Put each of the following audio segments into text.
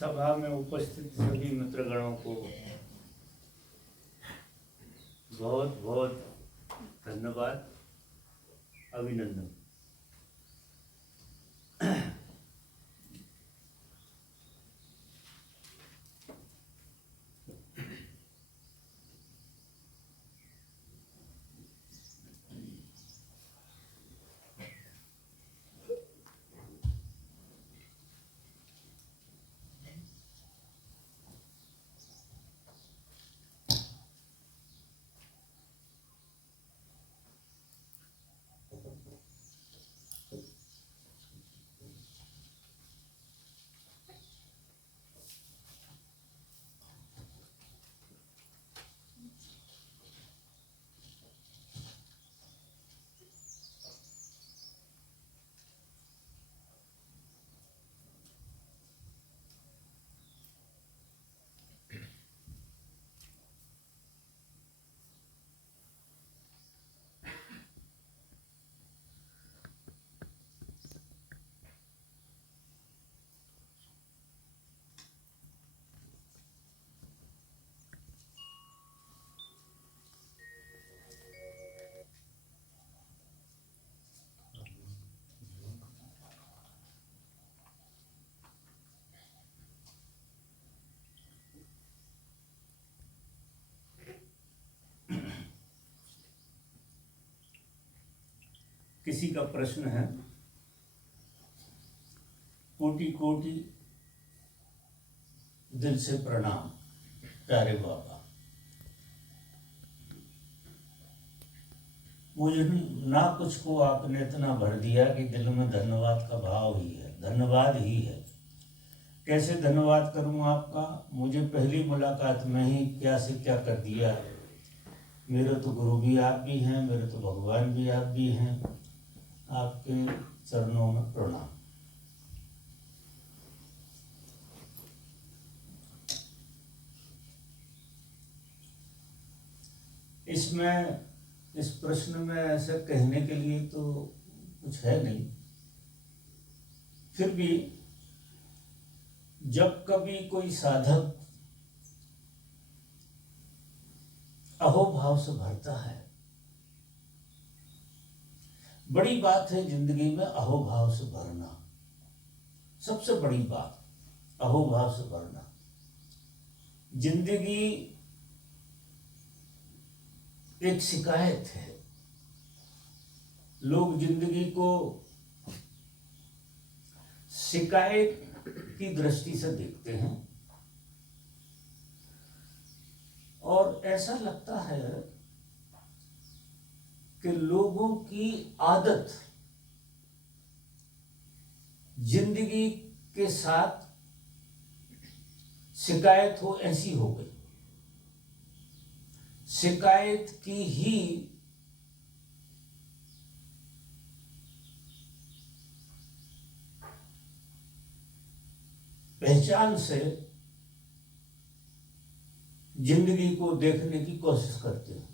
सभा में उपस्थित सभी मित्रगणों को बहुत बहुत धन्यवाद, अभिनंदन। किसी का प्रश्न है। कोटि कोटि दिल से प्रणाम प्यारे बाबा। मुझे ना कुछ को आपने इतना भर दिया कि दिल में धन्यवाद का भाव ही है, धन्यवाद ही है। कैसे धन्यवाद करूं आपका? मुझे पहली मुलाकात में ही क्या से क्या कर दिया। मेरे तो गुरु भी आप भी हैं, मेरे तो भगवान भी आप भी हैं। आपके चरणों में प्रणाम। इसमें इस प्रश्न में ऐसा कहने के लिए तो कुछ है नहीं, फिर भी जब कभी कोई साधक अहोभाव से भरता है, बड़ी बात है जिंदगी में अहोभाव से भरना। सबसे बड़ी बात अहोभाव से भरना। जिंदगी एक शिकायत है। लोग जिंदगी को शिकायत की दृष्टि से देखते हैं और ऐसा लगता है कि लोगों की आदत जिंदगी के साथ शिकायत हो ऐसी हो गई। शिकायत की ही पहचान से जिंदगी को देखने की कोशिश करते हैं।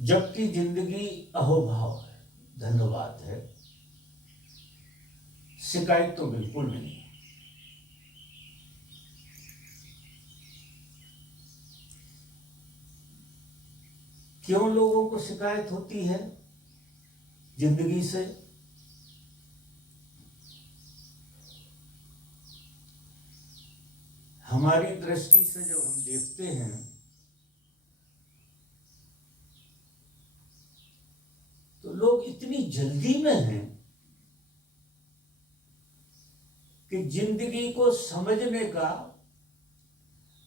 जबकि जिंदगी अहोभाव है, धन्यवाद है, शिकायत तो बिल्कुल नहीं है। क्यों लोगों को शिकायत होती है जिंदगी से? हमारी दृष्टि से जब हम देखते हैं तो लोग इतनी जल्दी में हैं कि जिंदगी को समझने का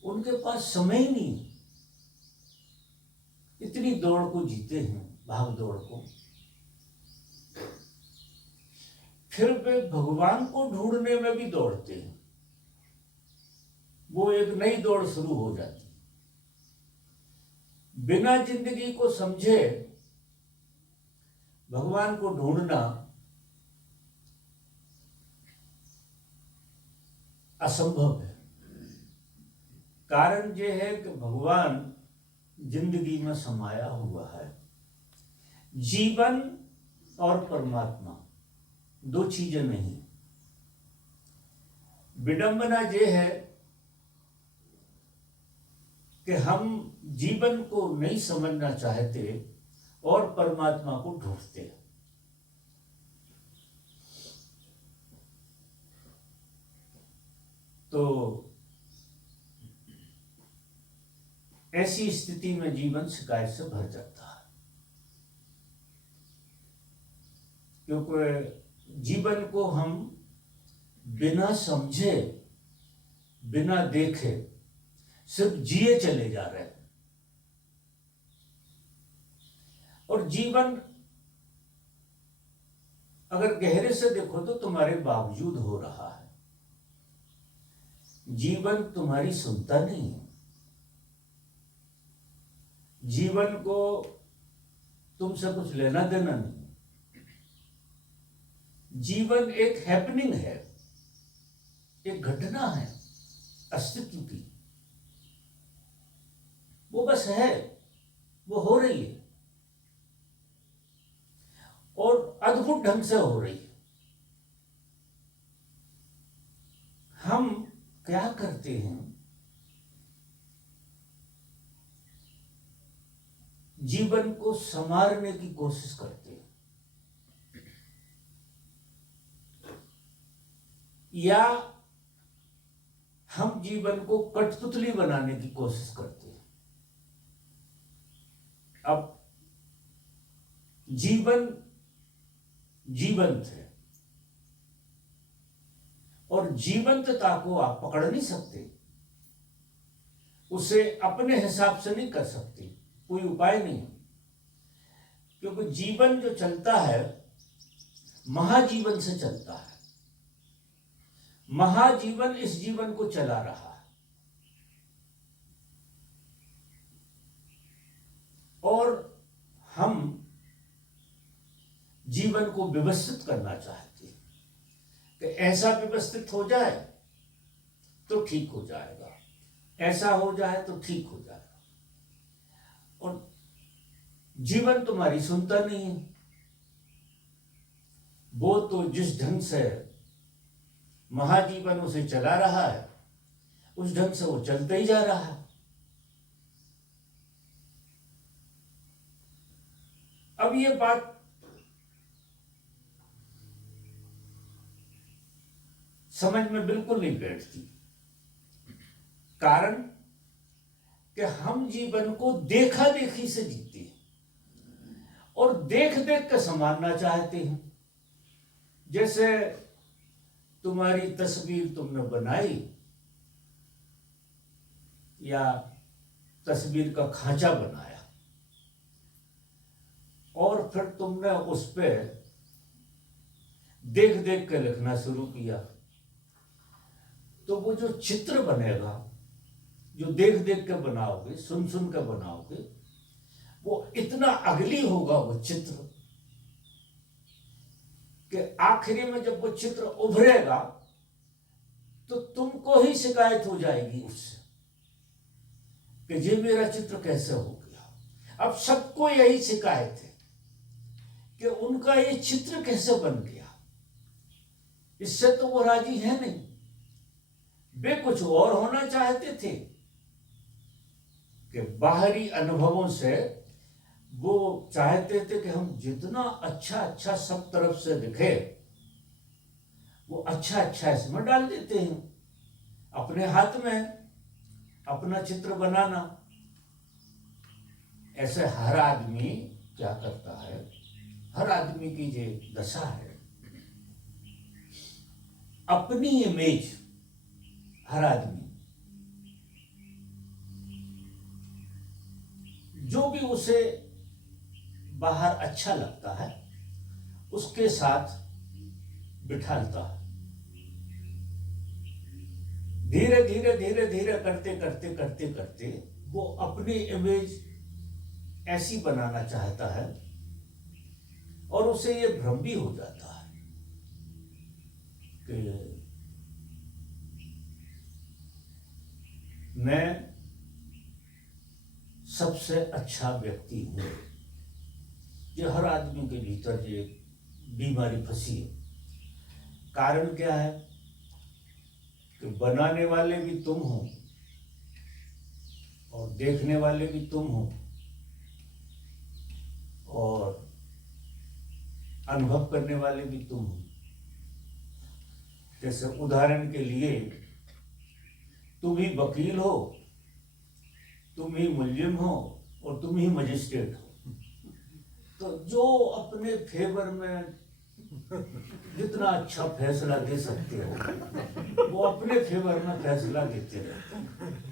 उनके पास समय ही नहीं। इतनी दौड़ को जीते हैं, भाग दौड़ को। फिर वे भगवान को ढूंढने में भी दौड़ते हैं। वो एक नई दौड़ शुरू हो जाती है। बिना जिंदगी को समझे भगवान को ढूंढना असंभव है। कारण यह है कि भगवान जिंदगी में समाया हुआ है। जीवन और परमात्मा दो चीजें नहीं। विडंबना ये है कि हम जीवन को नहीं समझना चाहते और परमात्मा को ढूंढते हैं। तो ऐसी स्थिति में जीवन शिकायत से भर जाता है, क्योंकि जीवन को हम बिना समझे, बिना देखे सिर्फ जिए चले जा रहे हैं। और जीवन अगर गहरे से देखो तो तुम्हारे बावजूद हो रहा है। जीवन तुम्हारी सुनता नहीं है। जीवन को तुमसे कुछ लेना देना नहीं। जीवन एक हैपनिंग है, एक घटना है अस्तित्व की। वो बस है, वो हो रही है और अद्भुत ढंग से हो रही है। हम क्या करते हैं, जीवन को संवारने की कोशिश करते हैं, या हम जीवन को कठपुतली बनाने की कोशिश करते हैं। अब जीवन जीवंत है और जीवंतता को आप पकड़ नहीं सकते, उसे अपने हिसाब से नहीं कर सकते, कोई उपाय नहीं। क्योंकि जीवन जो चलता है महाजीवन से चलता है। महाजीवन इस जीवन को चला रहा है और हम जीवन को व्यवस्थित करना चाहते हैं कि ऐसा व्यवस्थित हो जाए तो ठीक हो जाएगा, ऐसा हो जाए तो ठीक हो जाएगा। और जीवन तुम्हारी सुनता नहीं है। वो तो जिस ढंग से महाजीवन उसे चला रहा है, उस ढंग से वो चलता ही जा रहा है। अब ये बात समझ में बिल्कुल नहीं बैठती। कारण कि हम जीवन को देखा देखी से जीते हैं और देख देख कर संभालना चाहते हैं। जैसे तुम्हारी तस्वीर तुमने बनाई या तस्वीर का खांचा बनाया और फिर तुमने उस पे देख देख कर लिखना शुरू किया, तो वो जो चित्र बनेगा, जो देख देख कर बनाओगे, सुन सुन कर बनाओगे, वो इतना अगली होगा वो चित्र कि आखिरी में जब वो चित्र उभरेगा तो तुमको ही शिकायत हो जाएगी उससे कि ये मेरा चित्र कैसे हो गया। अब सबको यही शिकायत है कि उनका ये चित्र कैसे बन गया। इससे तो वो राजी है नहीं, वे कुछ और होना चाहते थे कि बाहरी अनुभवों से वो चाहते थे कि हम जितना अच्छा अच्छा सब तरफ से दिखे वो अच्छा अच्छा इसमें डाल देते हैं। अपने हाथ में अपना चित्र बनाना। ऐसे हर आदमी क्या करता है, हर आदमी की ये दशा है, अपनी इमेज हर आदमी जो भी उसे बाहर अच्छा लगता है उसके साथ बिठालता है। धीरे धीरे धीरे धीरे करते करते करते करते वो अपनी इमेज ऐसी बनाना चाहता है और उसे ये भ्रम भी हो जाता है कि मैं सबसे अच्छा व्यक्ति हूं। ये हर आदमी के भीतर ये बीमारी फंसी है कारण क्या है कि बनाने वाले भी तुम हो और देखने वाले भी तुम हो और अनुभव करने वाले भी तुम हो। जैसे उदाहरण के लिए तुम ही वकील हो, तुम ही मुल्जिम हो और तुम ही मजिस्ट्रेट हो। तो जो अपने फेवर में जितना अच्छा फैसला दे सकते हो वो अपने फेवर में फैसला देते रहते हैं।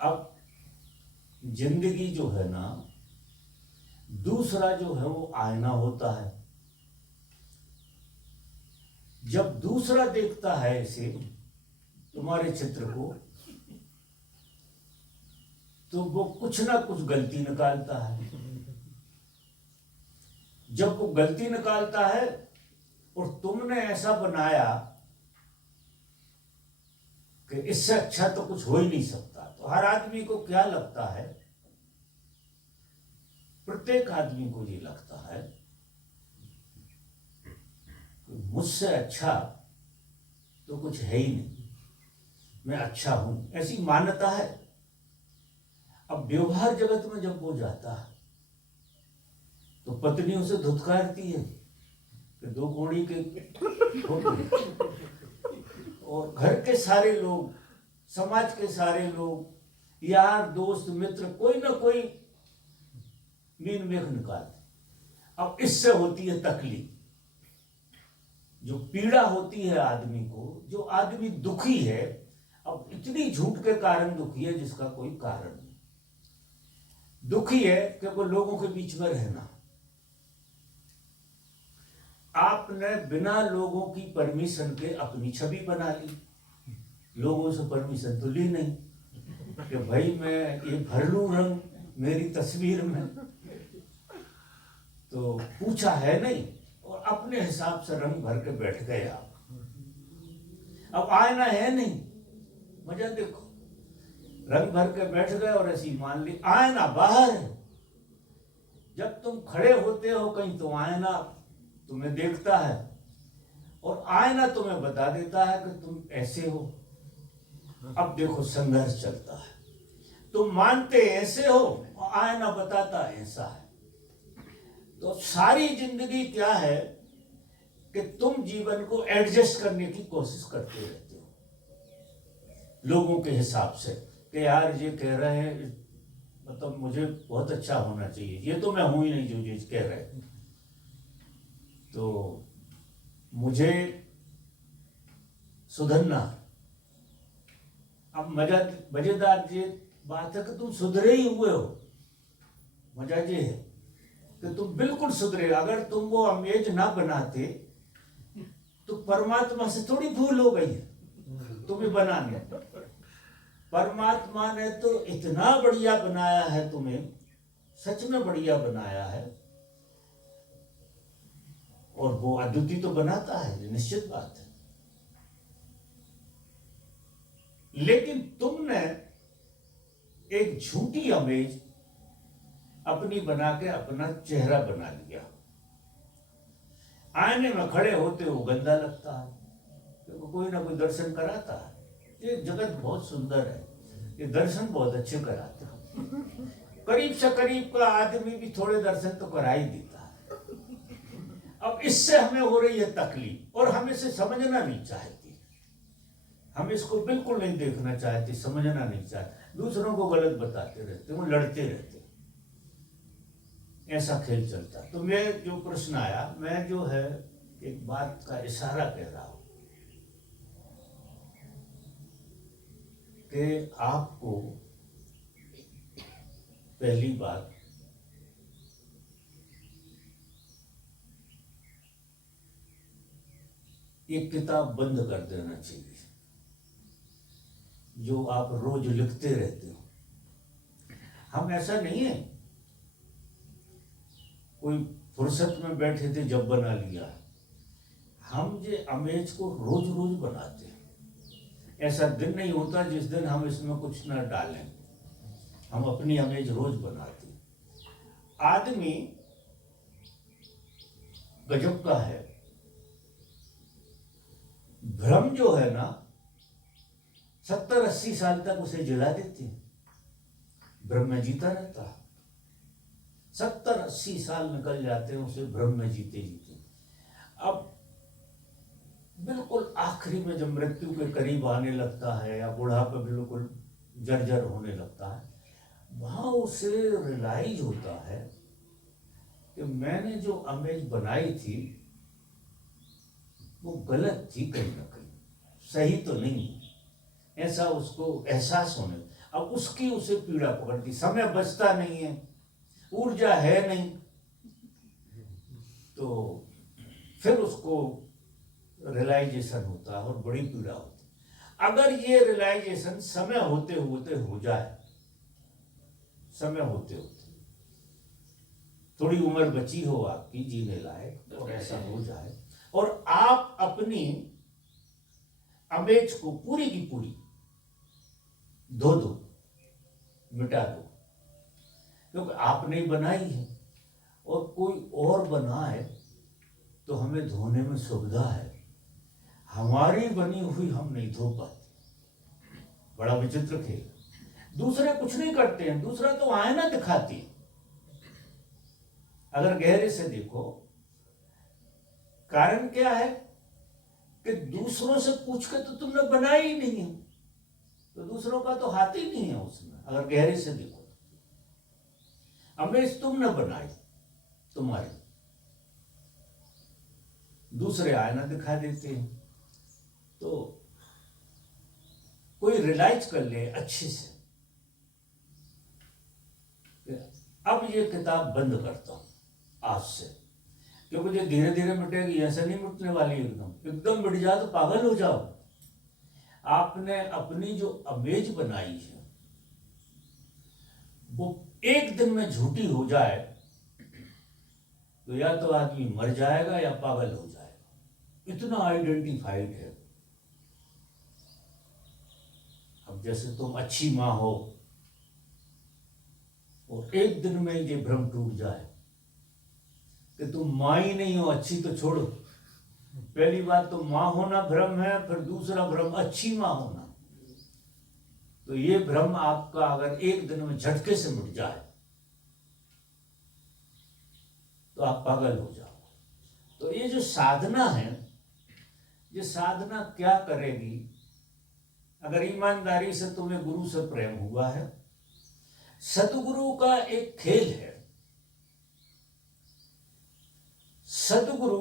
अब जिंदगी जो है ना, दूसरा जो है वो आईना होता है। जब दूसरा देखता है इसे, तुम्हारे चित्र को, तो वो कुछ ना कुछ गलती निकालता है। जब वो गलती निकालता है और तुमने ऐसा बनाया कि इससे अच्छा तो कुछ हो ही नहीं सकता, तो हर आदमी को क्या लगता है, प्रत्येक आदमी को ये लगता है कि मुझसे अच्छा तो कुछ है ही नहीं, मैं अच्छा हूं, ऐसी मान्यता है। अब व्यवहार जगत में जब वो जाता है तो पत्नी उसे धुतकारती है कि दो कौड़ी के और घर के सारे लोग, समाज के सारे लोग, यार दोस्त मित्र, कोई ना कोई मीन मेख निकालते। अब इससे होती है तकलीफ, जो पीड़ा होती है आदमी को, जो आदमी दुखी है। अब इतनी झूठ के कारण दुखी है जिसका कोई कारण नहीं। दुखी है कि वो लोगों के बीच में रहना। आपने बिना लोगों की परमिशन के अपनी छवि बना ली, लोगों से परमिशन तो ली नहीं कि भाई मैं ये भर लूं रंग मेरी तस्वीर में, तो पूछा है नहीं और अपने हिसाब से रंग भर के बैठ गए आप। अब आईना है नहीं, मजा देखो, रंग भर के बैठ गए और ऐसी मान ली आईना बाहर है। जब तुम खड़े होते हो कहीं तो आईना तुम्हें देखता है और आईना तुम्हें बता देता है कि तुम ऐसे हो। अब देखो संघर्ष चलता है, तुम मानते ऐसे हो और आईना बताता ऐसा है। तो सारी जिंदगी क्या है कि तुम जीवन को एडजस्ट करने की कोशिश करते रहते हो लोगों के हिसाब से कि यार ये कह रहे हैं, मतलब मुझे बहुत अच्छा होना चाहिए, ये तो मैं हूं ही नहीं जो कह रहे हैं, तो मुझे सुधरना। अब मजेदार ये बात है कि तुम सुधरे ही हुए हो। मजा ये है कि तुम बिल्कुल सुधरे। अगर तुम वो इमेज ना बनाते तो परमात्मा से थोड़ी भूल हो गई है तुम्हें बनाने। परमात्मा ने तो इतना बढ़िया बनाया है तुम्हें, सच में बढ़िया बनाया है, और वो अद्वितीय तो बनाता है, निश्चित बात है। लेकिन तुमने एक झूठी इमेज अपनी बना के अपना चेहरा बना लिया। आईने में खड़े होते हो गंदा लगता है, क्योंकि कोई ना कोई दर्शन कराता है। ये जगत बहुत सुंदर है, ये दर्शन बहुत अच्छे कराता है। करीब से करीब का आदमी भी थोड़े दर्शन तो करा ही देता है। अब इससे हमें हो रही है तकलीफ और हम इसे समझना नहीं चाहते। हम इसको बिल्कुल नहीं देखना चाहते, समझना नहीं चाहते, दूसरों को गलत बताते रहते, वो लड़ते रहते, ऐसा खेल चलता। तो मैं जो प्रश्न आया, मैं जो है एक बात का इशारा कह रहा हूं कि आपको पहली बात एक किताब बंद कर देना चाहिए जो आप रोज लिखते रहते हो। हम ऐसा नहीं है कोई फुर्सत में बैठे थे जब बना लिया, हम ये इमेज को रोज रोज बनाते हैं। ऐसा दिन नहीं होता जिस दिन हम इसमें कुछ ना डालें, हम अपनी इमेज रोज बनाते हैं। आदमी गजब का है भ्रम जो है ना 70-80 साल तक उसे जला देते हैं, भ्रम में जीता रहता है। 70-80 साल निकल जाते हैं उसे भ्रम में जीते जीते। अब बिल्कुल आखिरी में जब मृत्यु के करीब आने लगता है या बुढ़ापा बिल्कुल जर्जर होने लगता है, वहां उसे रियलाइज होता है कि मैंने जो इमेज बनाई थी वो गलत थी, कहीं ना कहीं सही तो नहीं, ऐसा उसको एहसास होने। अब उसकी उसे पीड़ा पकड़ती, समय बचता नहीं है, ऊर्जा है नहीं, तो फिर उसको रियलाइजेशन होता है और बड़ी पीड़ा होती है। अगर ये रियलाइजेशन समय होते होते हो जाए, समय होते होते, थोड़ी उम्र बची हो आपकी जीने लायक और ऐसा हो जाए और आप अपनी इमेज को पूरी की पूरी धो दो, मिटा दो, क्योंकि आपने बनाई है और कोई और बनाए तो हमें धोने में सुविधा है, हमारी बनी हुई हम नहीं धो पाते। बड़ा विचित्र खेल। दूसरे कुछ नहीं करते हैं, दूसरा तो आईना दिखाती है। अगर गहरे से देखो, कारण क्या है कि दूसरों से पूछ के तो तुमने बनाया ही नहीं है, तो दूसरों का तो हाथ ही नहीं है उसमें। अगर गहरे से देखो तो इमेज तुमने बनाई, तुम्हारी, दूसरे आईना दिखा देते हैं। तो कोई रियलाइज कर ले अच्छे से, अब ये किताब बंद करता हूं आज से, क्योंकि ये धीरे धीरे मिटेगी, ऐसे नहीं मिटने वाली। एकदम एकदम मिट जाए तो पागल हो जाओ। आपने अपनी जो इमेज बनाई है वो एक दिन में झूठी हो जाए तो या तो आदमी मर जाएगा या पागल हो जाएगा, इतना आइडेंटिफाइड है। अब जैसे तुम अच्छी मां हो और एक दिन में ये भ्रम टूट जाए कि तुम मां ही नहीं हो, अच्छी तो छोड़ो, पहली बात तो मां होना भ्रम है, फिर दूसरा भ्रम अच्छी मां होना। तो ये भ्रम आपका अगर एक दिन में झटके से मिट जाए तो आप पागल हो जाओ। तो ये जो साधना है, ये साधना क्या करेगी? अगर ईमानदारी से तुम्हें गुरु से प्रेम हुआ है, सतगुरु का एक खेल है। सतगुरु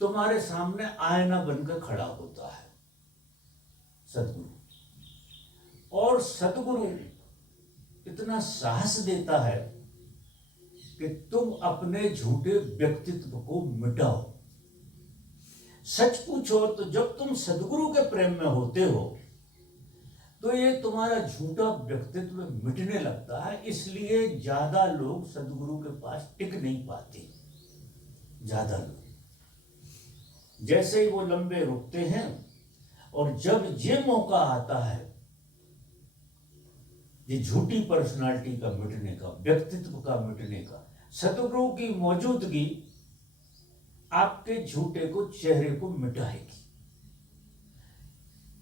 तुम्हारे सामने आईना बनकर खड़ा होता है, सतगुरु। और सतगुरु इतना साहस देता है कि तुम अपने झूठे व्यक्तित्व को मिटाओ। सच पूछो तो जब तुम सदगुरु के प्रेम में होते हो तो ये तुम्हारा झूठा व्यक्तित्व मिटने लगता है। इसलिए ज्यादा लोग सदगुरु के पास टिक नहीं पाते। ज्यादा लोग जैसे ही वो लंबे रुकते हैं, और जब ये मौका आता है ये झूठी पर्सनालिटी का मिटने का, व्यक्तित्व का मिटने का, सतगुरु की मौजूदगी आपके झूठे को, चेहरे को मिटाएगी।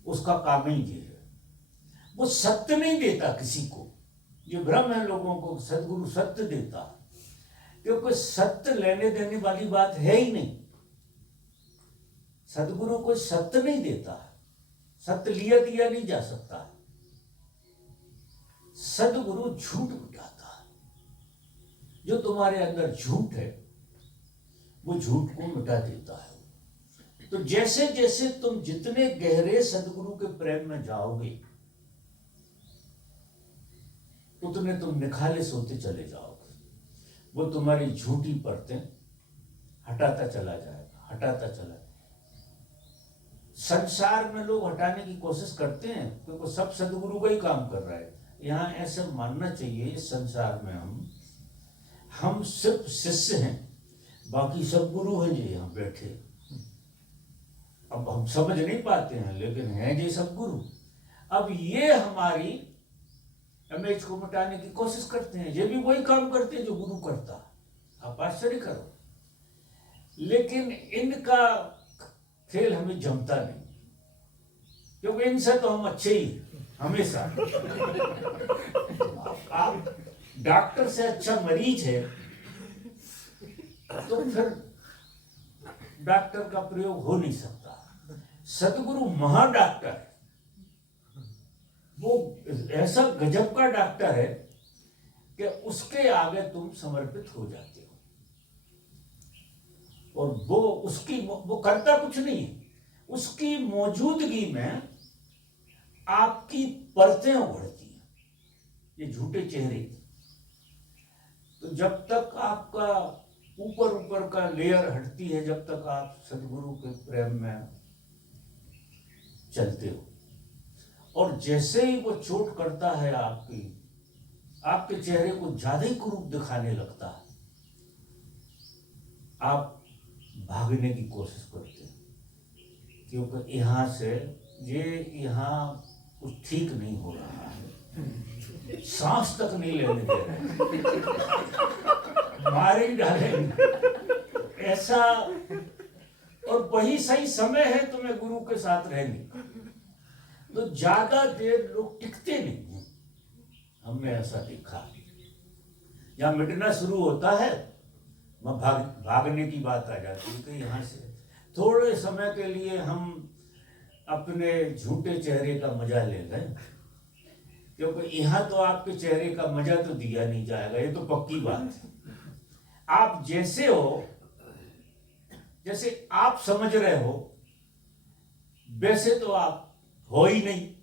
उसका काम ही ये है। वो सत्य नहीं देता किसी को। ये भ्रम है लोगों को, सतगुरु सत्य देता, क्योंकि सत्य लेने देने वाली बात है ही नहीं। सतगुरु कोई सत्य नहीं देता, सत्य लिया दिया नहीं जा सकता। सतगुरु झूठ मिटाता है। जो तुम्हारे अंदर झूठ है वो झूठ को मिटा देता है। तो जैसे जैसे तुम जितने गहरे सतगुरु के प्रेम में जाओगे उतने तुम निखालिस होते चले जाओगे। वो तुम्हारी झूठी परतें हटाता चला जाएगा, हटाता चला जाएगा। संसार में लोग हटाने की कोशिश करते हैं क्योंकि सब सदगुरु का ही काम कर रहा है। यहाँ ऐसा मानना चाहिए इस संसार में हम सिर्फ शिष्य हैं, बाकी सब गुरु हैं जी यहाँ बैठे। अब हम समझ नहीं पाते हैं लेकिन हैं जी सब गुरु। अब ये हमारी इमेज को मिटाने की कोशिश करते हैं। ये भी वही काम करते हैं जो गुरु करता। आप आश्चर्य करो, लेकिन इनका खेल हमें जमता नहीं, क्योंकि इनसे तो हम अच्छे ही हमेशा। आप डॉक्टर से अच्छा मरीज है तो फिर डॉक्टर का प्रयोग हो नहीं सकता। सदगुरु महा डॉक्टर है, वो ऐसा गजब का डॉक्टर है कि उसके आगे तुम समर्पित हो जाते हो। और वो करता कुछ नहीं है, उसकी मौजूदगी में आपकी परतें उभरती हैं, ये झूठे चेहरे की। तो जब तक आपका ऊपर ऊपर का लेयर हटती है, जब तक आप सदगुरु के प्रेम में चलते हो, और जैसे ही वो चोट करता है आपके चेहरे को ज्यादा ही कुरूप दिखाने लगता है, आप भागने की कोशिश करते हैं, क्योंकि यहाँ कुछ ठीक नहीं हो रहा है, सांस तक नहीं लेने दे रहे, मार ही डालेंगे ऐसा। और वही सही समय है तुम्हें गुरु के साथ रहने का, तो ज्यादा देर लोग टिकते नहीं हैं। हमने ऐसा देखा, जहां मिटना शुरू होता है वहां भागने की बात आ जाती है कि यहाँ से थोड़े समय के लिए हम अपने झूठे चेहरे का मजा ले लें, क्योंकि यहाँ तो आपके चेहरे का मजा तो दिया नहीं जाएगा, ये तो पक्की बात है। आप जैसे हो, जैसे आप समझ रहे हो, वैसे तो आप हो ही नहीं,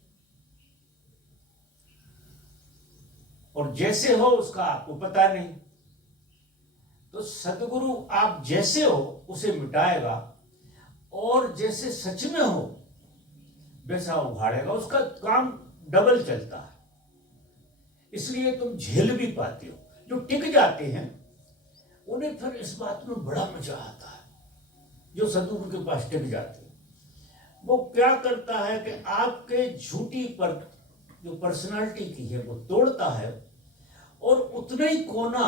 और जैसे हो उसका आपको पता नहीं। तो सदगुरु आप जैसे हो उसे मिटाएगा, और जैसे सच में हो वैसा उभाड़ेगा, उसका काम डबल चलता है। इसलिए तुम झेल भी पाते हो। जो टिक जाते हैं उन्हें फिर इस बात में बड़ा मजा आता है, जो सदगुरु के पास टिक जाते हैं। वो क्या करता है कि आपके झूठी पर जो पर्सनालिटी की है वो तोड़ता है, और उतना ही कोना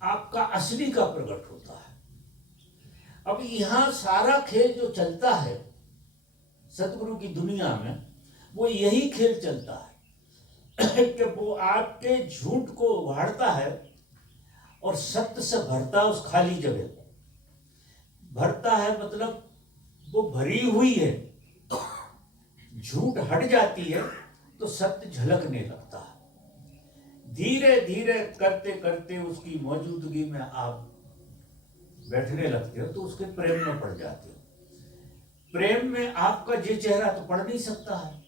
आपका असली का प्रकट होता है। अब यहां सारा खेल जो चलता है सदगुरु की दुनिया में, वो यही खेल चलता है कि वो आपके झूठ को उभारता है और सत्य से भरता है। उस खाली जगह को भरता है, मतलब वो भरी हुई है, झूठ हट जाती है तो सत्य झलकने लगता है। धीरे धीरे करते करते उसकी मौजूदगी में आप बैठने लगते हो तो उसके प्रेम में पड़ जाते हो। प्रेम में आपका ये चेहरा तो पड़ नहीं सकता है।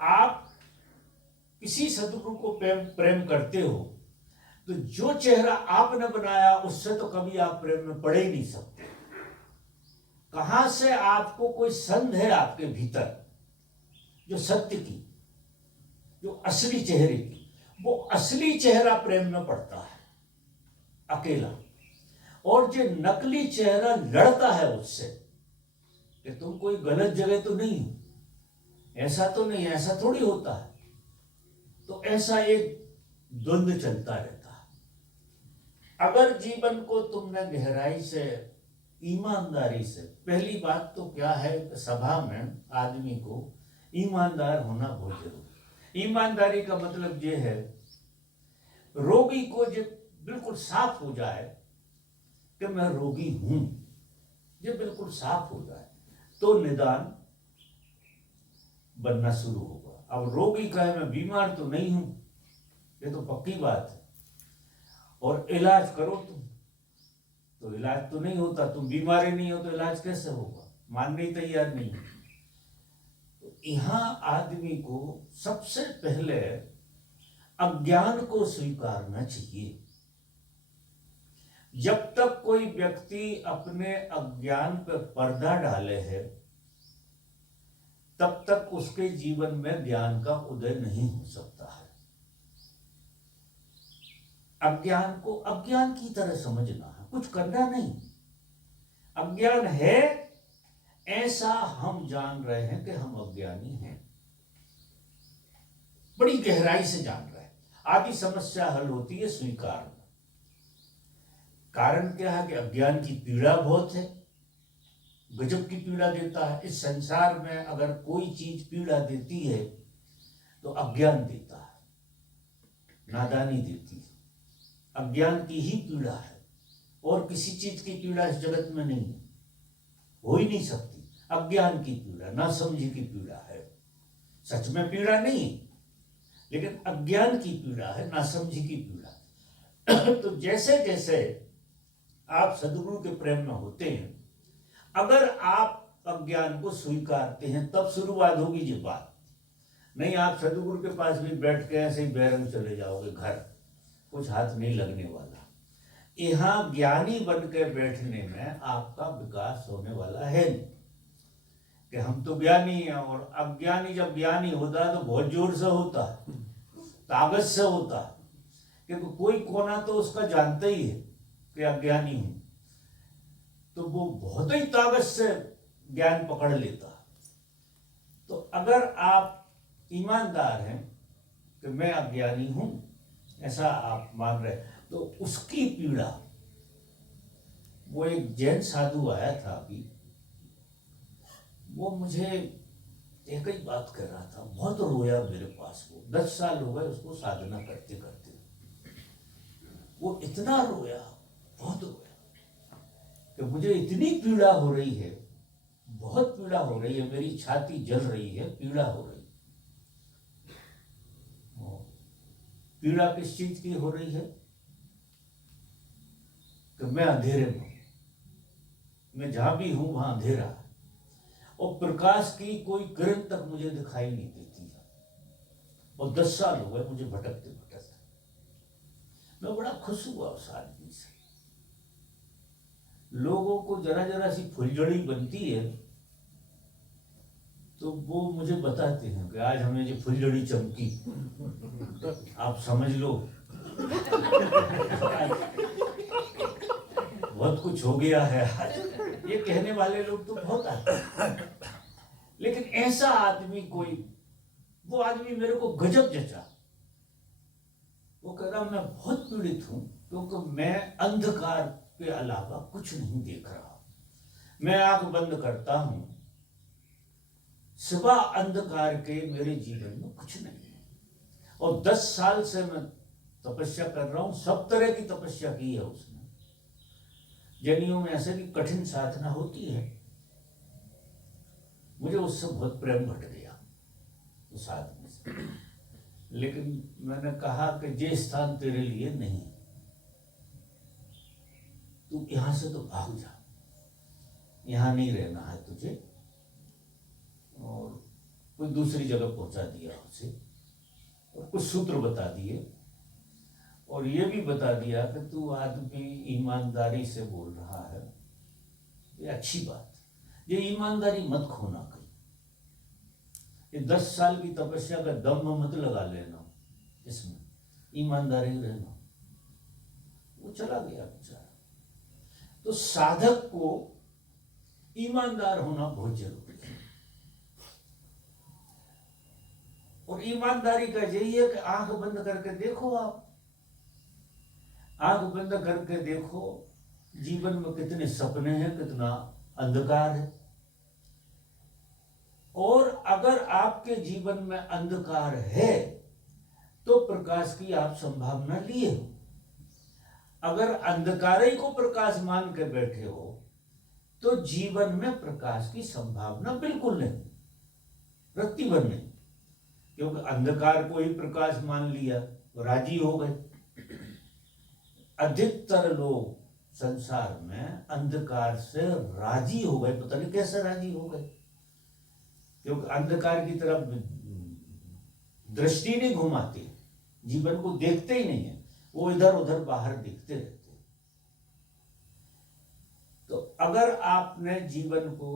आप किसी सदगुरु को प्रेम करते हो तो जो चेहरा आपने बनाया उससे तो कभी आप प्रेम में पड़ ही नहीं सकते। कहां से आपको कोई संध है आपके भीतर, जो सत्य की, जो असली चेहरे की, वो असली चेहरा प्रेम में पड़ता है अकेला। और जो नकली चेहरा लड़ता है उससे कि तुम कोई गलत जगह तो नहीं हो, ऐसा तो नहीं, ऐसा थोड़ी होता है। तो ऐसा एक द्वंद्व चलता रहता है। अगर जीवन को तुमने गहराई से, ईमानदारी से, पहली बात तो क्या है, सभा में आदमी को ईमानदार होना बहुत जरूरी। ईमानदारी का मतलब ये है, रोगी को जब बिल्कुल साफ हो जाए कि मैं रोगी हूं, जब बिल्कुल साफ हो जाए तो निदान बनना शुरू होगा। अब रोगी कहे मैं बीमार तो नहीं हूं, ये तो पक्की बात है, और इलाज करो तुम, तो इलाज तो नहीं होता। तुम बीमार ही नहीं हो तो इलाज कैसे होगा, मानने ही तैयार नहीं है। तो यहां आदमी को सबसे पहले अज्ञान को स्वीकारना चाहिए। जब तक कोई व्यक्ति अपने अज्ञान पर पर्दा डाले है, तब तक उसके जीवन में ज्ञान का उदय नहीं हो सकता है। अज्ञान को अज्ञान की तरह समझना है, कुछ करना नहीं। अज्ञान है, ऐसा हम जान रहे हैं कि हम अज्ञानी हैं, बड़ी गहराई से जान रहे हैं। आदि समस्या हल होती है स्वीकार में। कारण क्या है कि अज्ञान की पीड़ा बहुत है, गजब की पीड़ा देता है। इस संसार में अगर कोई चीज पीड़ा देती है तो अज्ञान देता है, नादानी देती है। अज्ञान की ही पीड़ा है, और किसी चीज की पीड़ा इस जगत में नहीं है, हो ही नहीं सकती। अज्ञान की पीड़ा, नासमझी की पीड़ा है। सच में पीड़ा नहीं है, लेकिन अज्ञान की पीड़ा है, नासमझी की पीड़ा। तो जैसे जैसे आप सदगुरु के प्रेम में होते हैं, अगर आप अज्ञान को स्वीकारते हैं तब शुरुआत होगी ये बात। नहीं आप सदगुरु के पास भी बैठ के ऐसे ही बैरंग चले जाओगे घर, कुछ हाथ नहीं लगने वाला। यहाँ ज्ञानी बन के बैठने में आपका विकास होने वाला है नहीं कि हम तो ज्ञानी हैं। और अज्ञानी जब ज्ञानी होता है तो बहुत जोर से होता है, ताकत से होता है, क्योंकि कोई कोना तो उसका जानता ही है कि अज्ञानी हूं, तो वो बहुत ही ताकत से ज्ञान पकड़ लेता है। तो अगर आप ईमानदार हैं कि मैं अज्ञानी हूं, ऐसा आप मान रहे, तो उसकी पीड़ा। वो एक जैन साधु आया था अभी, वो मुझे एक ही बात कर रहा था, बहुत रोया मेरे पास। वो 10 साल हो गए उसको साधना करते करते, वो इतना रोया, बहुत रोया कि मुझे इतनी पीड़ा हो रही है, बहुत पीड़ा हो रही है, मेरी छाती जल रही है, पीड़ा हो रही है। पीड़ा किस चीज की हो रही है कि मैं अंधेरे में हूं, मैं जहां भी हूं वहां अंधेरा है, और प्रकाश की कोई किरण तक मुझे दिखाई नहीं देती है। और 10 साल हो गए मुझे भटकते भटकते। मैं बड़ा खुश हुआ उस आदमी से। लोगों को जरा जरा सी फुलझड़ी बनती है तो वो मुझे बताते हैं कि आज हमें जो फुलझड़ी चमकी, आप समझ लो बहुत कुछ हो गया है आज। ये कहने वाले लोग तो बहुत आते हैं, लेकिन ऐसा आदमी कोई, वो आदमी मेरे को गजब जचा। वो कह रहा मैं बहुत पीड़ित हूं क्योंकि मैं अंधकार के अलावा कुछ नहीं देख रहा। मैं आंख बंद करता हूं, सिवा अंधकार के मेरे जीवन में कुछ नहीं है। और 10 साल से मैं तपस्या कर रहा हूं, सब तरह की तपस्या की है उसने। जैनियों में ऐसे भी कठिन साधना होती है। मुझे उससे बहुत प्रेम घट गया उस आदमी से। लेकिन मैंने कहा कि ये स्थान तेरे लिए नहीं, तू यहां से तो भाग जा, यहां नहीं रहना है तुझे। और कोई दूसरी जगह पहुंचा दिया उसे, और कुछ सूत्र बता दिए, और ये भी बता दिया कि तू आदमी ईमानदारी से बोल रहा है, ये अच्छी बात है, ये ईमानदारी मत खोना कहीं। ये 10 साल की तपस्या का दम मत लगा लेना इसमें, ईमानदारी रहना। वो चला गया बेचारा। तो साधक को ईमानदार होना बहुत जरूरी है। और ईमानदारी का यही है कि आंख बंद करके देखो, आप आंख बंद करके देखो जीवन में कितने सपने हैं, कितना अंधकार है। और अगर आपके जीवन में अंधकार है तो प्रकाश की आप संभावना लिए हो। अगर अंधकार ही को प्रकाश मान के बैठे हो तो जीवन में प्रकाश की संभावना बिल्कुल नहीं, रत्ती भर नहीं। क्योंकि अंधकार को ही प्रकाश मान लिया तो राजी हो गए। अधिकतर लोग संसार में अंधकार से राजी हो गए, पता नहीं कैसे राजी हो गए। क्योंकि अंधकार की तरफ दृष्टि नहीं घुमाते, जीवन को देखते ही नहीं है, वो इधर उधर बाहर देखते रहते हैं। तो अगर आपने जीवन को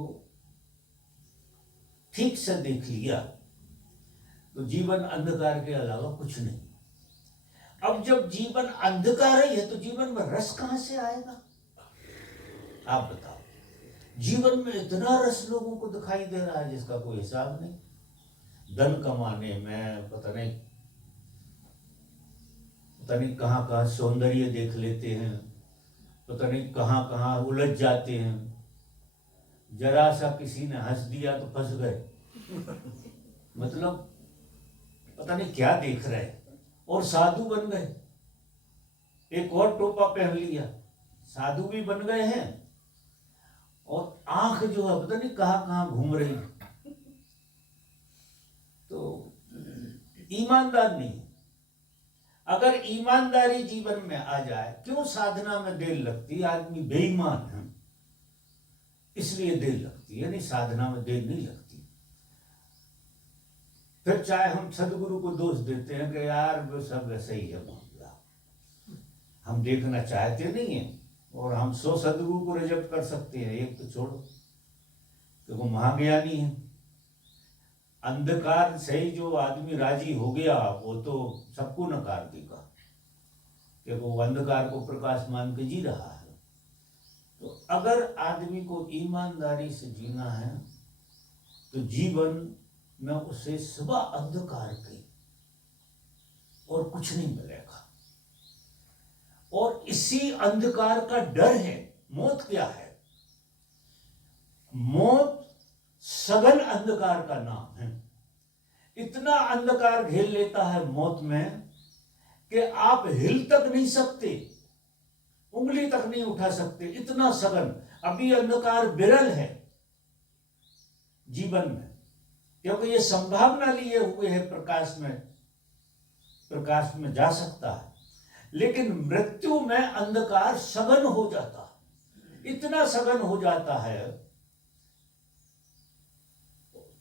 ठीक से देख लिया तो जीवन अंधकार के अलावा कुछ नहीं। अब जब जीवन अंधकार ही है तो जीवन में रस कहां से आएगा, आप बताओ। जीवन में इतना रस लोगों को दिखाई दे रहा है जिसका कोई हिसाब नहीं। धन कमाने में पता नहीं कहां कहां सौंदर्य देख लेते हैं, पता नहीं कहां कहां उलझ जाते हैं। जरा सा किसी ने हंस दिया तो फंस गए। मतलब पता नहीं क्या देख रहे हैं, और साधु बन गए। एक और टोपा पहन लिया, साधु भी बन गए हैं, और आंख जो है पता नहीं कहाँ कहाँ घूम रही। तो ईमानदार नहीं। अगर ईमानदारी जीवन में आ जाए, क्यों साधना में देर लगती? आदमी बेईमान है इसलिए देर लगती है, नहीं साधना में देर नहीं लगती। फिर चाहे हम सदगुरु को दोष देते हैं कि यार वो सब वैसे ही है मामला, हम देखना चाहते नहीं है, और हम 100 सदगुरु को रिजेक्ट कर सकते हैं, एक तो छोड़ो कि वो महाज्ञानी है। अंधकार से ही जो आदमी राजी हो गया वो तो सबको नकार देगा कि वो अंधकार को प्रकाश मान के जी रहा है। तो अगर आदमी को ईमानदारी से जीना है तो जीवन में उसे सिवा अंधकार के और कुछ नहीं मिलेगा। और इसी अंधकार का डर है। मौत क्या है? मौत सघन अंधकार का नाम है। इतना अंधकार घेर लेता है मौत में कि आप हिल तक नहीं सकते, उंगली तक नहीं उठा सकते, इतना सघन। अभी अंधकार विरल है जीवन में, क्योंकि ये संभावना लिए हुए है प्रकाश में जा सकता है, लेकिन मृत्यु में अंधकार सघन हो जाता है, इतना सघन हो जाता है,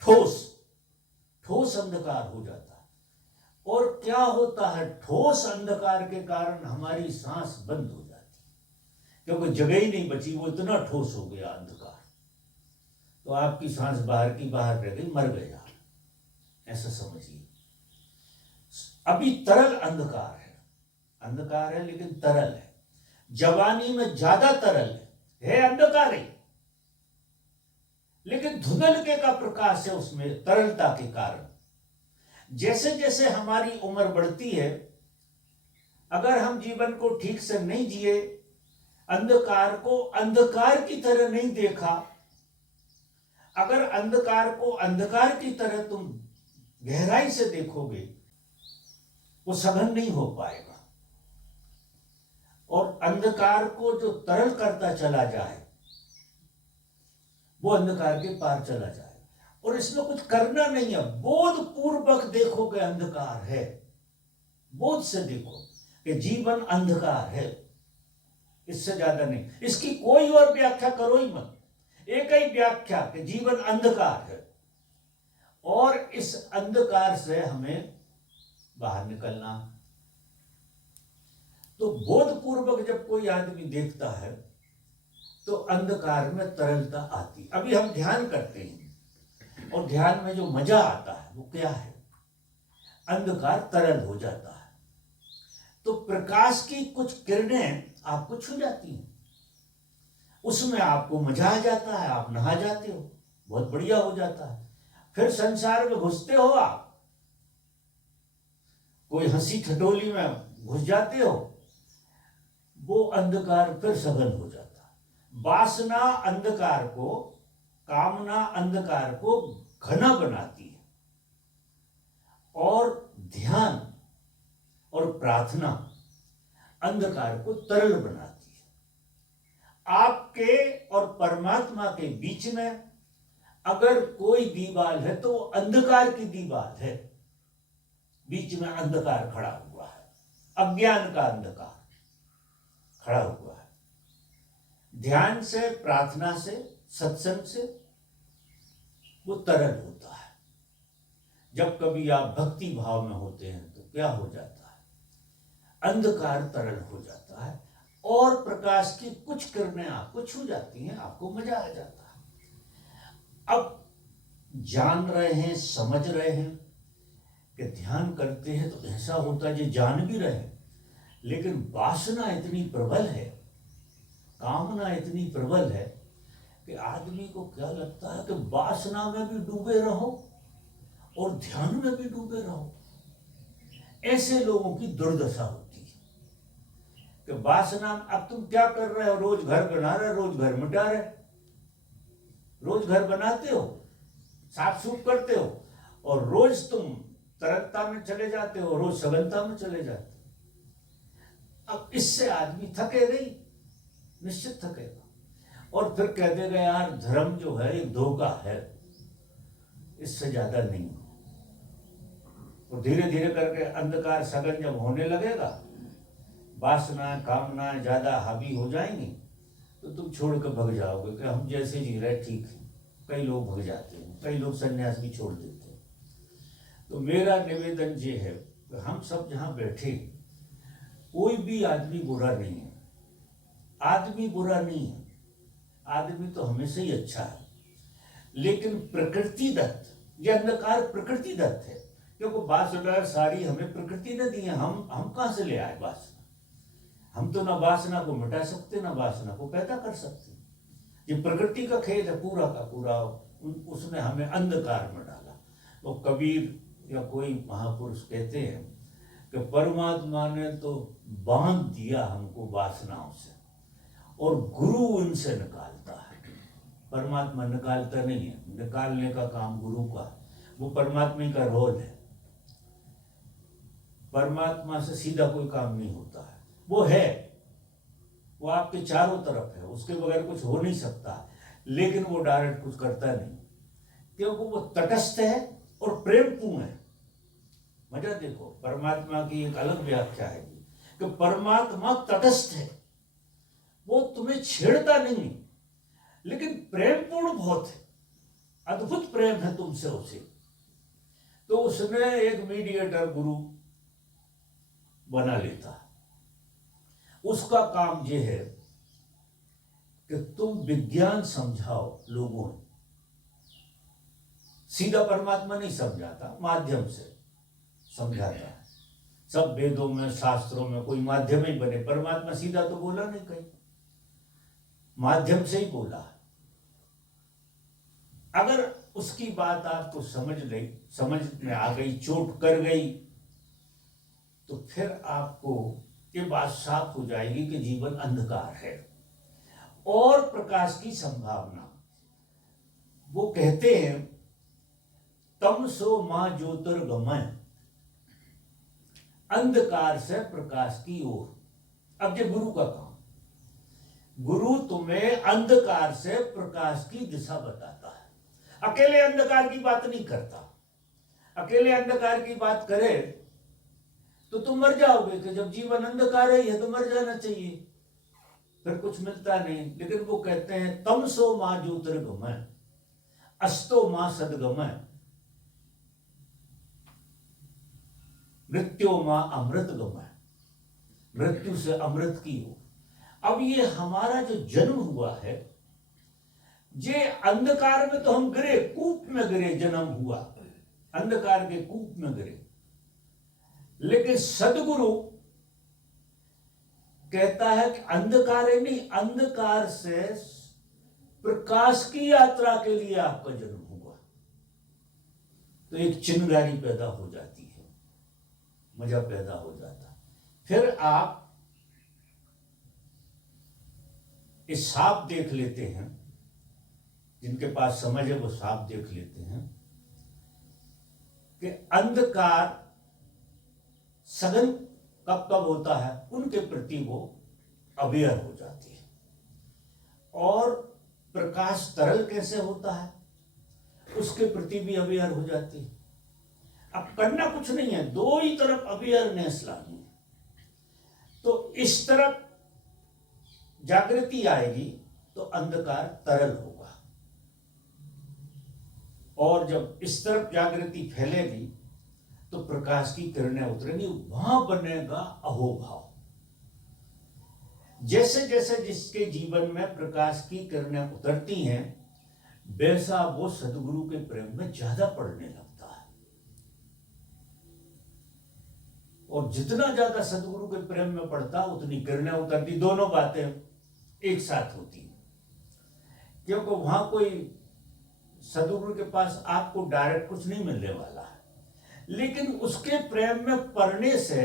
ठोस अंधकार हो जाता है। और क्या होता है? ठोस अंधकार के कारण हमारी सांस बंद हो जाती है, क्योंकि जगह ही नहीं बची, वो इतना ठोस हो गया अंधकार। तो आपकी सांस बाहर की बाहर रह गई, मर गया, ऐसा समझिए। अभी तरल अंधकार है लेकिन तरल है। जवानी में ज्यादा तरल है अंधकार है, लेकिन धुंधलके का प्रकाश है उसमें तरलता के कारण। जैसे जैसे हमारी उम्र बढ़ती है, अगर हम जीवन को ठीक से नहीं जिए, अंधकार को अंधकार की तरह नहीं देखा, अगर अंधकार को अंधकार की तरह तुम गहराई से देखोगे, वो सघन नहीं हो पाएगा। और अंधकार को जो तरल करता चला जाए, वो अंधकार के पार चला जाए। और इसमें कुछ करना नहीं है, बोध पूर्वक देखोगे अंधकार है, बोध से देखो कि जीवन अंधकार है, इससे ज्यादा नहीं। इसकी कोई और व्याख्या करो ही मत, एक ही व्याख्या कि जीवन अंधकार है, और इस अंधकार से हमें बाहर निकलना। तो बोधपूर्वक जब कोई आदमी देखता है तो अंधकार में तरलता आती। अभी हम ध्यान करते हैं, और ध्यान में जो मजा आता है वो क्या है? अंधकार तरल हो जाता है, तो प्रकाश की कुछ किरणें आपको छू जाती हैं, उसमें आपको मजा आ जाता है, आप नहा जाते हो, बहुत बढ़िया हो जाता है। फिर संसार में घुसते हो, आप कोई हंसी ठटोली में घुस जाते हो, वो अंधकार फिर सघन हो जाता है। वासना अंधकार को, कामना अंधकार को घना बनाती है, और ध्यान और प्रार्थना अंधकार को तरल बनाती है। आपके और परमात्मा के बीच में अगर कोई दीवार है तो वो अंधकार की दीवार है, बीच में अंधकार खड़ा हुआ है, अज्ञान का अंधकार खड़ा हुआ है। ध्यान से, प्रार्थना से, सत्संग से वो तरल होता है। जब कभी आप भक्ति भाव में होते हैं तो क्या हो जाता है? अंधकार तरल हो जाता है, और प्रकाश की कुछ किरणें आपको छू जाती हैं, आपको मजा आ जाता है। अब जान रहे हैं, समझ रहे हैं कि ध्यान करते हैं तो ऐसा होता है, जो जान भी रहे हैं, लेकिन वासना इतनी प्रबल है, कामना इतनी प्रबल है कि आदमी को क्या लगता है कि वासना में भी डूबे रहो और ध्यान में भी डूबे रहो। ऐसे लोगों की दुर्दशा होती है कि वासना, अब तुम क्या कर रहे हो? रोज घर बना रहे, रोज घर मिटा रहे, रोज घर बनाते हो, साफ सूफ करते हो, और रोज तुम तरकता में चले जाते हो, रोज सघनता में चले जाते हो। अब इससे आदमी थकेगा ही, निश्चित थकेगा। और फिर कह देगा यार धर्म जो है एक धोखा है, इससे ज्यादा नहीं। और धीरे धीरे करके अंधकार सघन जब होने लगेगा, वासनाएं कामनाएं ज्यादा हावी हो जाएंगी, तो तुम छोड़ कर भग जाओगे कि हम जैसे जी रहे ठीक है। कई लोग भग जाते हैं, कई लोग संन्यास भी छोड़ देते हैं। तो मेरा निवेदन ये है कि हम सब जहां बैठे, कोई भी आदमी बुरा नहीं है, आदमी बुरा नहीं है, आदमी तो हमेशा ही अच्छा है। लेकिन प्रकृति दत्त, ये अंधकार प्रकृति दत्त है, क्योंकि वासना सारी हमें प्रकृति ने दी है। हम कहां से ले आए वासना? हम तो ना वासना को मिटा सकते, ना वासना को पैदा कर सकते। ये प्रकृति का खेल है पूरा का पूरा, उसने हमें अंधकार में डाला। तो कबीर या कोई महापुरुष कहते हैं कि परमात्मा ने तो बांध दिया हमको वासनाओं से, और गुरु उनसे निकालता है। परमात्मा निकालता नहीं है, निकालने का काम गुरु का है, वो परमात्मा का रोल है। परमात्मा से सीधा कोई काम नहीं होता है, वो है, वो आपके चारों तरफ है, उसके बगैर कुछ हो नहीं सकता। लेकिन वो डायरेक्ट कुछ करता नहीं, क्योंकि वो तटस्थ है और प्रेमपूर्ण है। मजा देखो, परमात्मा की एक अलग व्याख्या है कि परमात्मा तटस्थ है, वो तुम्हें छेड़ता नहीं, लेकिन प्रेमपूर्ण बहुत है, अद्भुत प्रेम है तुमसे उसे। तो उसने एक मीडिएटर गुरु बना लेता है। उसका काम यह है कि तुम विज्ञान समझाओ लोगों को। सीधा परमात्मा नहीं समझाता, माध्यम से समझाता है। सब वेदों में शास्त्रों में कोई माध्यम ही बने, परमात्मा सीधा तो बोला नहीं कहीं, माध्यम से ही बोला है। अगर उसकी बात आपको समझ में आ गई, चोट कर गई, तो फिर आपको ये बात साफ हो जाएगी कि जीवन अंधकार है और प्रकाश की संभावना। वो कहते हैं तमसो मां ज्योतिर्गमय, अंधकार से प्रकाश की ओर। अब ये गुरु का काम, गुरु तुम्हें अंधकार से प्रकाश की दिशा बताता है। अकेले अंधकार की बात नहीं करता। अकेले अंधकार की बात करे तो तुम मर जाओगे, कि जब जीवन अंधकार है तो मर जाना चाहिए, फिर कुछ मिलता नहीं। लेकिन वो कहते हैं तमसो मां ज्योतिर्गमय, अस्तो मां सद्गमय, मृत्यु मां अमृत गमय, मृत्यु से अमृत की हो। अब ये हमारा जो जन्म हुआ है, ये अंधकार में तो हम गिरे, कूप में गिरे, जन्म हुआ अंधकार के कूप में गिरे। लेकिन सदगुरु कहता है कि अंधकार है नहीं, अंधकार से प्रकाश की यात्रा के लिए आपका जन्म हुआ। तो एक चिंगारी पैदा हो जाती है, मजा पैदा हो जाता। फिर आप इस सांप देख लेते हैं, जिनके पास समझ है वो सांप देख लेते हैं कि अंधकार सघन कब कब होता है, उनके प्रति वो अवेयर हो जाती है। और प्रकाश तरल कैसे होता है, उसके प्रति भी अवेयर हो जाती है। अब करना कुछ नहीं है, दो ही तरफ अवेयरनेस लानी है। तो इस तरफ जागृति आएगी तो अंधकार तरल होगा, और जब इस तरफ जागृति फैलेगी तो प्रकाश की किरणें उतरेंगी, वहां बनेगा अहोभाव। जैसे जैसे जिसके जीवन में प्रकाश की किरणें उतरती हैं, वैसा वो सदगुरु के प्रेम में ज्यादा पड़ने लगता है। और जितना ज्यादा सदगुरु के प्रेम में पड़ता, उतनी किरणें उतरती। दोनों बातें एक साथ होती हैं, क्योंकि वहां कोई सदगुरु के पास आपको डायरेक्ट कुछ नहीं मिलने वाला है, लेकिन उसके प्रेम में पड़ने से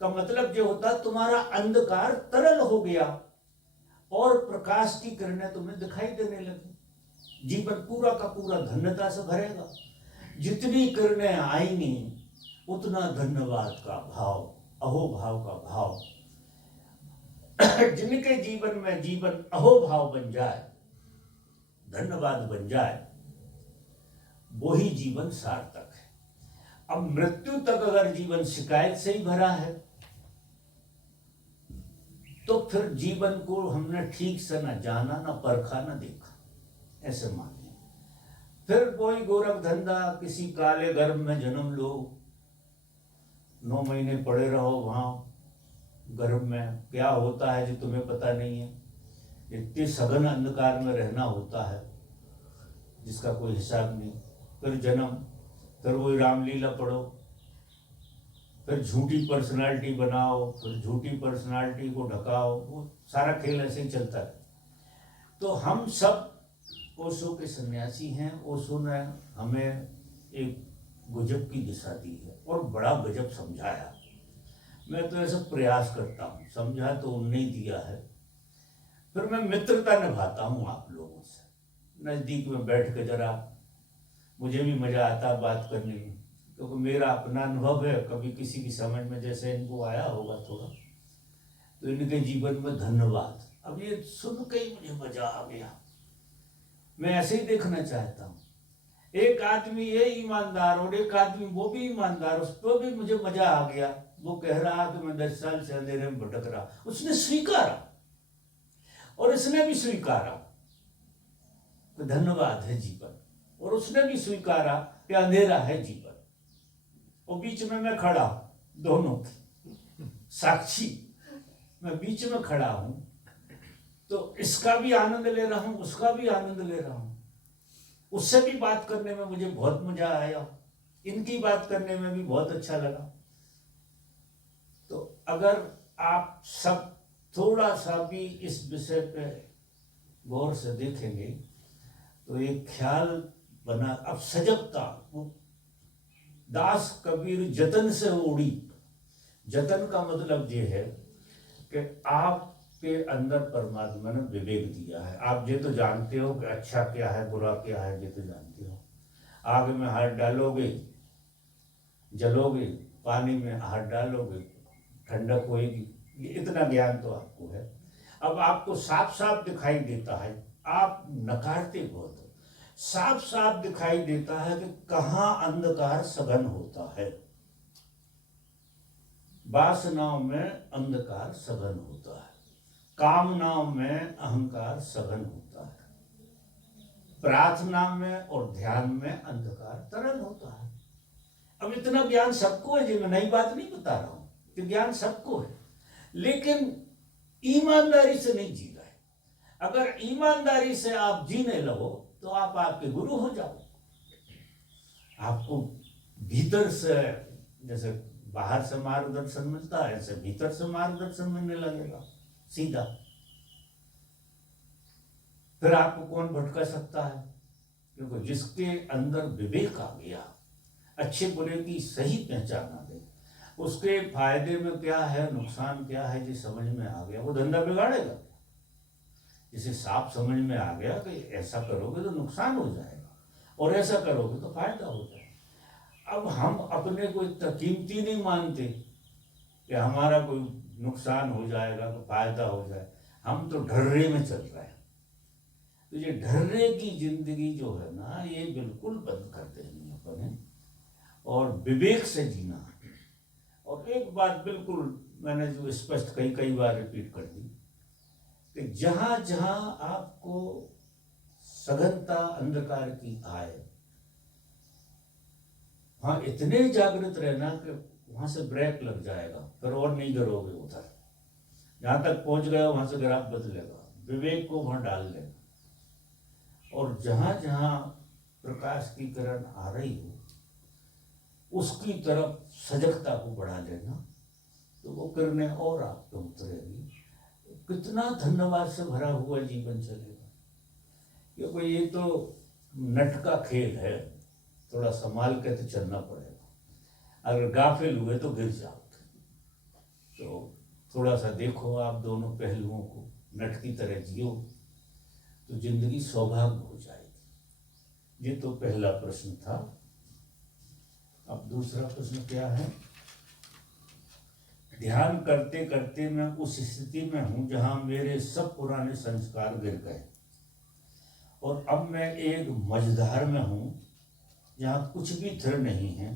का मतलब जो होता है, तुम्हारा अंधकार तरल हो गया और प्रकाश की किरणें तुम्हें दिखाई देने लगी। जीवन पूरा का पूरा धन्यता से भरेगा। जितनी किरणें आएंगी उतना धन्यवाद का भाव, अहोभाव का भाव। जिनके जीवन में जीवन अहोभाव बन जाए, धन्यवाद बन जाए, वो ही जीवन सार्थक है। अब मृत्यु तक अगर जीवन शिकायत से ही भरा है तो फिर जीवन को हमने ठीक से न जाना, न परखा, न देखा, ऐसे मानिए। फिर कोई गोरख धंधा, किसी काले गर्भ में जन्म लो, 9 महीने पड़े रहो वहां गर्भ में, क्या होता है जो तुम्हें पता नहीं है। इतने सघन अंधकार में रहना होता है जिसका कोई हिसाब नहीं। फिर जन्म, फिर वही रामलीला पढ़ो, फिर झूठी पर्सनालिटी बनाओ, फिर झूठी पर्सनालिटी को ढकाओ, वो सारा खेल ऐसे ही चलता है। तो हम सब ओशो के सन्यासी हैं। ओशो ने हमें एक गजब की दिशा दी है और बड़ा गजब समझाया। मैं तो ऐसा प्रयास करता हूँ, समझा तो उनने ही दिया है। फिर मैं मित्रता निभाता हूँ आप लोगों से, नज़दीक में बैठ के जरा, मुझे भी मज़ा आता बात करने में, क्योंकि मेरा अपना अनुभव है। कभी किसी की समझ में जैसे इनको आया होगा थोड़ा, तो इनके जीवन में धन्यवाद। अब ये सुन के ही मुझे मजा आ गया। मैं ऐसे ही देखना चाहता हूँ, एक आदमी ये ईमानदार और एक आदमी वो भी ईमानदार, उस पर भी मुझे मजा आ गया। वो कह रहा कि मैं 10 साल से अंधेरे में भटक रहा, उसने स्वीकारा और इसने भी स्वीकारा कि धन्यवाद है जीवन, और उसने भी स्वीकारा कि अंधेरा है जीवन। और बीच में मैं खड़ा हूं, दोनों की साक्षी, मैं बीच में खड़ा हूं। तो इसका भी आनंद ले रहा हूं, उसका भी आनंद ले रहा हूं। उससे भी बात करने में मुझे बहुत मजा आया, इनकी बात करने में भी बहुत अच्छा लगा। तो अगर आप सब थोड़ा सा भी इस विषय पे गौर से देखेंगे तो एक ख्याल बना। अब सजगता, वो दास कबीर जतन से उड़ी, जतन का मतलब ये है कि आपके अंदर परमात्मा ने विवेक दिया है। आप ये तो जानते हो कि अच्छा क्या है, बुरा क्या है, ये तो जानते हो। आग में हाथ डालोगे जलोगे, पानी में हाथ डालोगे ठंडक होएगी, ये इतना ज्ञान तो आपको है। अब आपको साफ साफ दिखाई देता है, आप नकारते बहुत हो, साफ साफ दिखाई देता है कि कहाँ अंधकार सघन होता है। वासनाओं में अंधकार सघन होता है, कामनाओं में अहंकार सघन होता है, प्रार्थना में और ध्यान में अंधकार तरल होता है। अब इतना ज्ञान सबको है जी, मैं नई बात नहीं बता रहा हूं कि ज्ञान सबको है, लेकिन ईमानदारी से नहीं जी रहे। अगर ईमानदारी से आप जीने लगो तो आप आपके गुरु हो जाओ। आपको भीतर से, जैसे बाहर से मार्गदर्शन मिलता है, ऐसे भीतर से मार्गदर्शन मिलने लगेगा सीधा। फिर आपको कौन भटका सकता है? क्योंकि जिसके अंदर विवेक आ गया, अच्छे बुरे की सही पहचान आ गई, उसके फायदे में क्या है, नुकसान क्या है, ये समझ में आ गया, वो धंधा बिगाड़ेगा। जिसे साफ समझ में आ गया कि ऐसा करोगे तो नुकसान हो जाएगा और ऐसा करोगे तो फायदा हो जाएगा। अब हम अपने को इतना कीमती नहीं मानते कि हमारा कोई नुकसान हो जाएगा तो फायदा हो जाए। हम तो ढर्रे में चल रहे हैं। तो ये ढर्रे की जिंदगी जो है ना, ये बिल्कुल बंद कर देनी अपने और विवेक से जीना। और एक बात बिल्कुल मैंने जो स्पष्ट कई बार रिपीट कर दी कि जहां जहां आपको सघनता अंधकार की आए, वहां इतने जागृत रहना कि वहां से ब्रेक लग जाएगा, फिर और नहीं गिरोगे उधर। जहां तक पहुंच गए वहां से ग्राफ बदलेगा, विवेक को वहां डाल लेगा। और जहां जहां प्रकाश की किरण आ रही हो उसकी तरफ सजगता को बढ़ा लेना, तो वो किरणें और आप पे उतरेगी। कितना धन्यवाद से भरा हुआ जीवन चलेगा। क्योंकि ये तो नट का खेल है, थोड़ा संभाल के तो चलना पड़ेगा। अगर गाफिल हुए तो गिर जाओगे। तो थोड़ा सा देखो आप दोनों पहलुओं को, नट की तरह जियो तो जिंदगी सौभाग्य हो जाएगी। ये तो पहला प्रश्न था। अब दूसरा प्रश्न क्या है? ध्यान करते करते मैं उस स्थिति में हूं जहां मेरे सब पुराने संस्कार गिर गए और अब मैं एक मझधार में हूं जहां कुछ भी स्थिर नहीं है।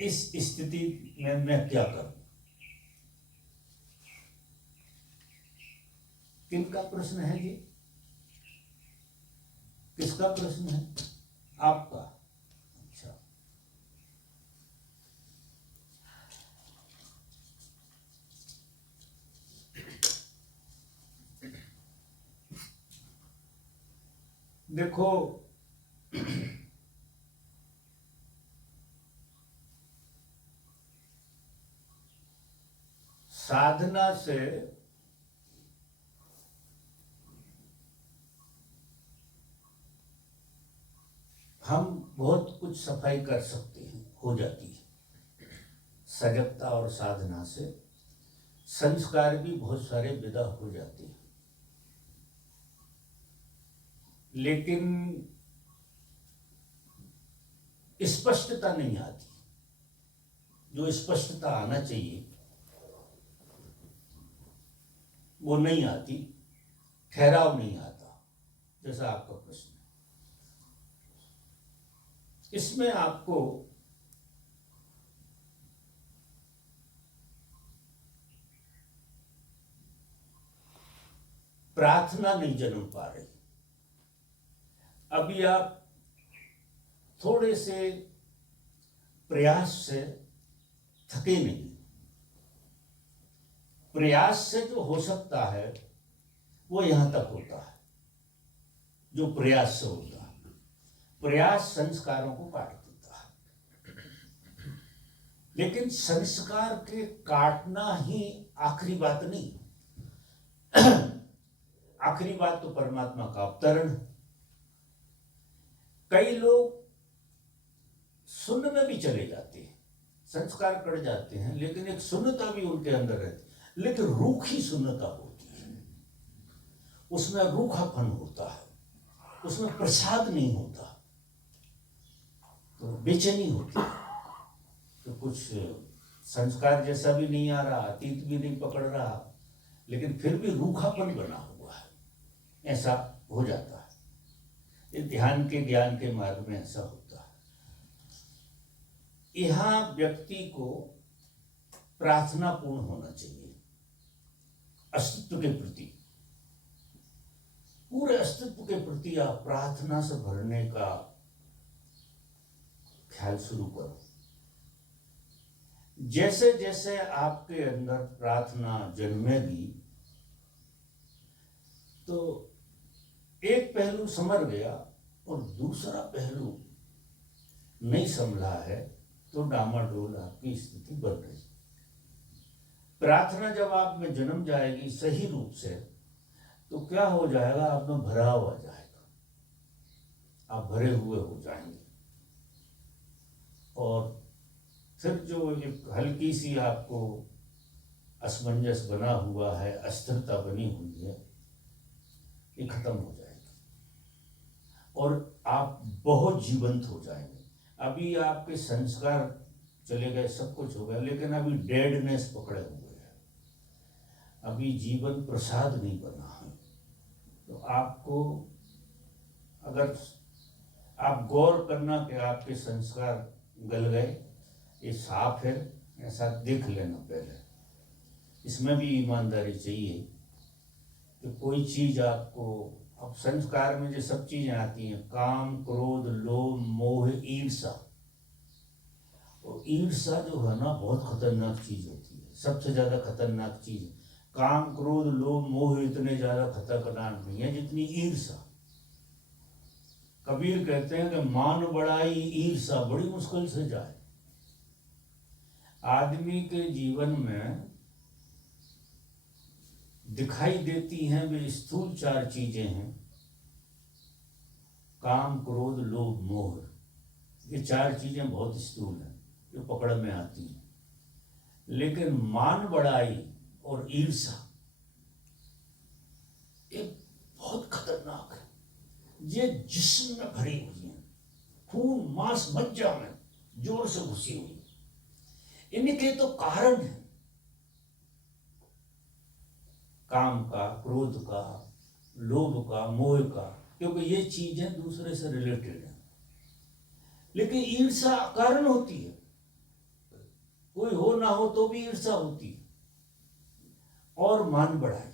इस स्थिति में मैं क्या करूं? किनका प्रश्न है ये? किसका प्रश्न है? आपका। अच्छा, देखो, साधना से हम बहुत कुछ सफाई कर सकते हैं, हो जाती है। सजगता और साधना से संस्कार भी बहुत सारे विदा हो जाते हैं, लेकिन स्पष्टता नहीं आती। जो स्पष्टता आना चाहिए वो नहीं आती, ठहराव नहीं आता, जैसा आपका प्रश्न है। इसमें आपको प्रार्थना नहीं जन्म पा रही। अभी आप थोड़े से प्रयास से थके नहीं। प्रयास से जो हो सकता है वो यहां तक होता है, जो प्रयास से होता है। प्रयास संस्कारों को काट देता है, लेकिन संस्कार के काटना ही आखिरी बात नहीं। आखिरी बात तो परमात्मा का अवतरण। कई लोग शून्य में भी चले जाते हैं, संस्कार कट जाते हैं, लेकिन एक शून्यता भी उनके अंदर रहती है, लेकिन रूखी शून्यता होती है। उसमें रूखापन होता है, उसमें प्रसाद नहीं होता, तो बेचैनी होती है। तो कुछ संस्कार जैसा भी नहीं आ रहा, अतीत भी नहीं पकड़ रहा, लेकिन फिर भी रूखापन बना हुआ है, ऐसा हो जाता है। इस ध्यान के ज्ञान के मार्ग में ऐसा होता है। यहां व्यक्ति को प्रार्थना पूर्ण होना चाहिए, अस्तित्व के प्रति, पूरे अस्तित्व के प्रति आप प्रार्थना से भरने का ख्याल शुरू करो। जैसे जैसे आपके अंदर प्रार्थना जन्मेगी, तो एक पहलू समझ गया और दूसरा पहलू नहीं संभला है, तो डामाडोल आपकी स्थिति बन रही। प्रार्थना जब आप में जन्म जाएगी सही रूप से, तो क्या हो जाएगा? आप में भराव आ जाएगा, आप भरे हुए हो जाएंगे। और फिर जो एक हल्की सी आपको असमंजस बना हुआ है, अस्थिरता बनी हुई है, ये खत्म हो जाएगी और आप बहुत जीवंत हो जाएंगे। अभी आपके संस्कार चले गए, सब कुछ हो गया, लेकिन अभी डेडनेस पकड़े हुए हैं, अभी जीवन प्रसाद नहीं बना है। तो आपको, अगर आप गौर करना कि आपके संस्कार गल गए, ये साफ है, ऐसा देख लेना पहले। इसमें भी ईमानदारी चाहिए कि कोई चीज आपको, अब संस्कार में जो सब चीजें आती हैं, काम, क्रोध, लोभ, मोह, ईर्षा। और ईर्षा जो है ना, बहुत खतरनाक चीज होती है, सबसे ज्यादा खतरनाक चीज है। काम, क्रोध, लोभ, मोह इतने ज्यादा खतरनाक नहीं है जितनी ईर्षा। कबीर कहते हैं कि मान बढ़ाई ईर्षा बड़ी मुश्किल से जाए। आदमी के जीवन में दिखाई देती हैं वे स्थूल चार चीजें हैं, काम, क्रोध, लोभ, मोह। ये चार चीजें बहुत स्थूल हैं, जो पकड़ में आती हैं। लेकिन मान बढ़ाई और ईर्षा ये बहुत खतरनाक है। ये जिस्म में भरी हुई है, खून मांस मज्जा में जोर से घुसी हुई, इनके तो कारण है काम का, क्रोध का, लोभ का, मोह का, क्योंकि ये चीजें दूसरे से रिलेटेड है। लेकिन ईर्ष्या कारण होती है, कोई हो ना हो तो भी ईर्ष्या होती है। और मान बढ़ाई,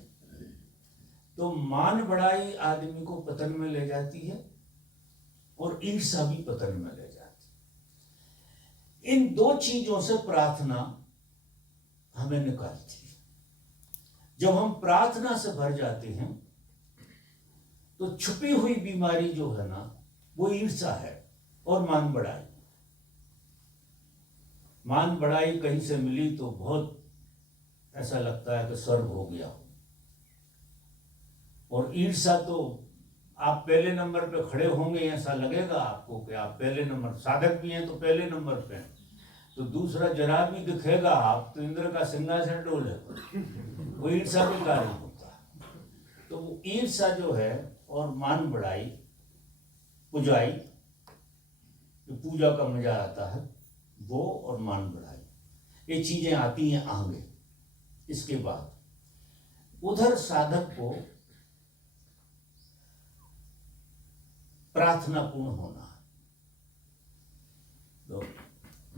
तो मान बढ़ाई आदमी को पतन में ले जाती है और ईर्ष्या भी पतन में ले जाती है। इन दो चीजों से प्रार्थना हमें निकालती है। जब हम प्रार्थना से भर जाते हैं तो छुपी हुई बीमारी जो है ना वो ईर्ष्या है और मान बढ़ाई। मान बढ़ाई कहीं से मिली तो बहुत ऐसा लगता है कि स्वर्ग हो गया हो, और ईर्ष्या तो आप पहले नंबर पे खड़े होंगे ऐसा लगेगा आपको कि आप पहले नंबर, साधक भी हैं तो पहले नंबर पे हैं, तो दूसरा जरा भी दिखेगा आप तो इंद्र का सिंहासन डोलेगा। वो ईर्ष्या के कारण होता है। तो वो ईर्ष्या जो है और मान बढ़ाई, पुजाई, जो पूजा का मजा आता है वो, और मान बढ़ाई, ये चीजें आती हैं आगे। इसके बाद उधर साधक को प्रार्थना पूर्ण होना है। तो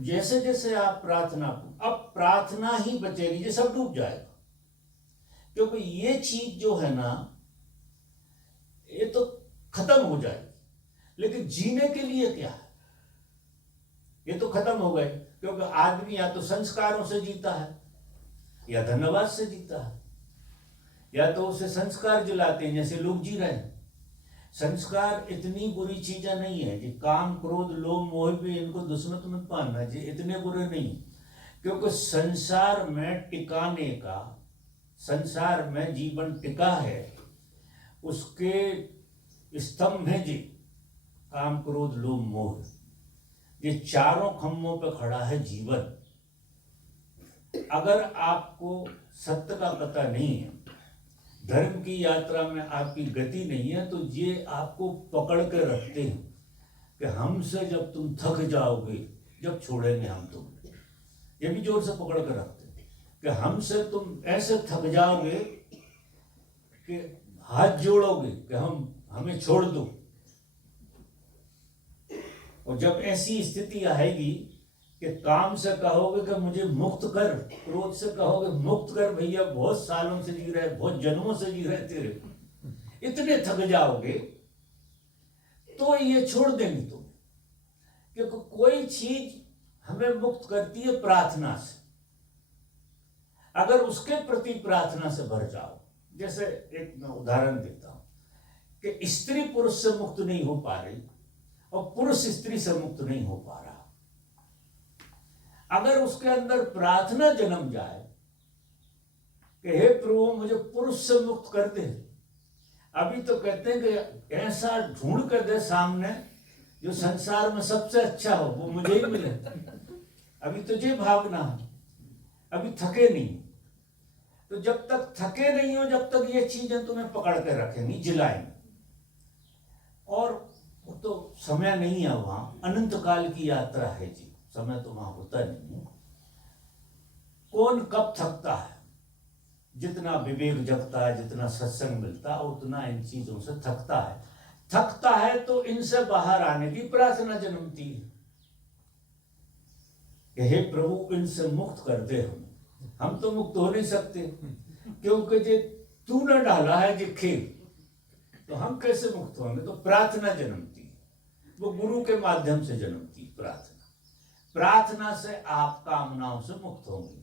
जैसे जैसे आप प्रार्थना, अब प्रार्थना ही बचेगी, ये सब डूब जाएगा, क्योंकि ये चीज जो है ना ये तो खत्म हो जाएगी। लेकिन जीने के लिए क्या है, ये तो खत्म हो गए, क्योंकि आदमी या तो संस्कारों से जीता है या धन्यवाद से जीता है, या तो उसे संस्कार जिलाते हैं जैसे लोग जी रहे हैं। संस्कार इतनी बुरी चीजें नहीं है कि काम, क्रोध, लोभ, मोह भी इनको दुश्मन मत मानना जी, इतने बुरे नहीं, क्योंकि संसार में टिकाने का, संसार में जीवन टिका है, उसके स्तंभ है जी काम, क्रोध, लोभ, मोह। ये चारों खंभों पे खड़ा है जीवन। अगर आपको सत्य का पता नहीं है, धर्म की यात्रा में आपकी गति नहीं है, तो ये आपको पकड़ के रखते हैं कि हमसे जब तुम थक जाओगे, जब छोड़ेंगे हम तुम। ये भी जोर से पकड़ के रखते हैं कि हमसे तुम ऐसे थक जाओगे कि हाथ जोड़ोगे कि हमें छोड़ दो। और जब ऐसी स्थिति आएगी कि काम से कहोगे कि मुझे मुक्त कर, क्रोध से कहोगे मुक्त कर भैया, बहुत सालों से जी रहे, बहुत जन्मों से जी रहे तेरे, इतने थक जाओगे तो ये छोड़ देंगे तुम। क्योंकि कोई चीज हमें मुक्त करती है प्रार्थना से। अगर उसके प्रति प्रार्थना से भर जाओ, जैसे एक मैं उदाहरण देता हूं कि स्त्री पुरुष से मुक्त नहीं हो पा रही और पुरुष स्त्री से मुक्त नहीं हो पा रहा, अगर उसके अंदर प्रार्थना जन्म जाए कि हे प्रभु मुझे पुरुष से मुक्त कर दे। अभी तो कहते हैं कि ऐसा ढूंढ कर दे सामने जो संसार में सबसे अच्छा हो, वो मुझे ही मिले। अभी तुझे भागना है, अभी थके नहीं। तो जब तक थके नहीं हो, जब तक ये चीजें तुम्हें पकड़ के रखेंगी, जिलाएंगी। और वो तो समय नहीं है वहां, अनंत काल की यात्रा है जी, समय तो वहां होता नहीं है। कौन कब थकता है, जितना विवेक जगता है, जितना सत्संग मिलता है, उतना इन चीजों से थकता है। थकता है तो इनसे बाहर आने की प्रार्थना जन्मती है कि हे प्रभु इनसे मुक्त कर दे हमें। हम तो मुक्त हो नहीं सकते, क्योंकि जे तूने डाला है जे खेल, तो हम कैसे मुक्त होंगे। तो प्रार्थना जन्मती है, वो गुरु के माध्यम से जन्मती है प्रार्थना। प्रार्थना से आप कामनाओं से मुक्त होंगे,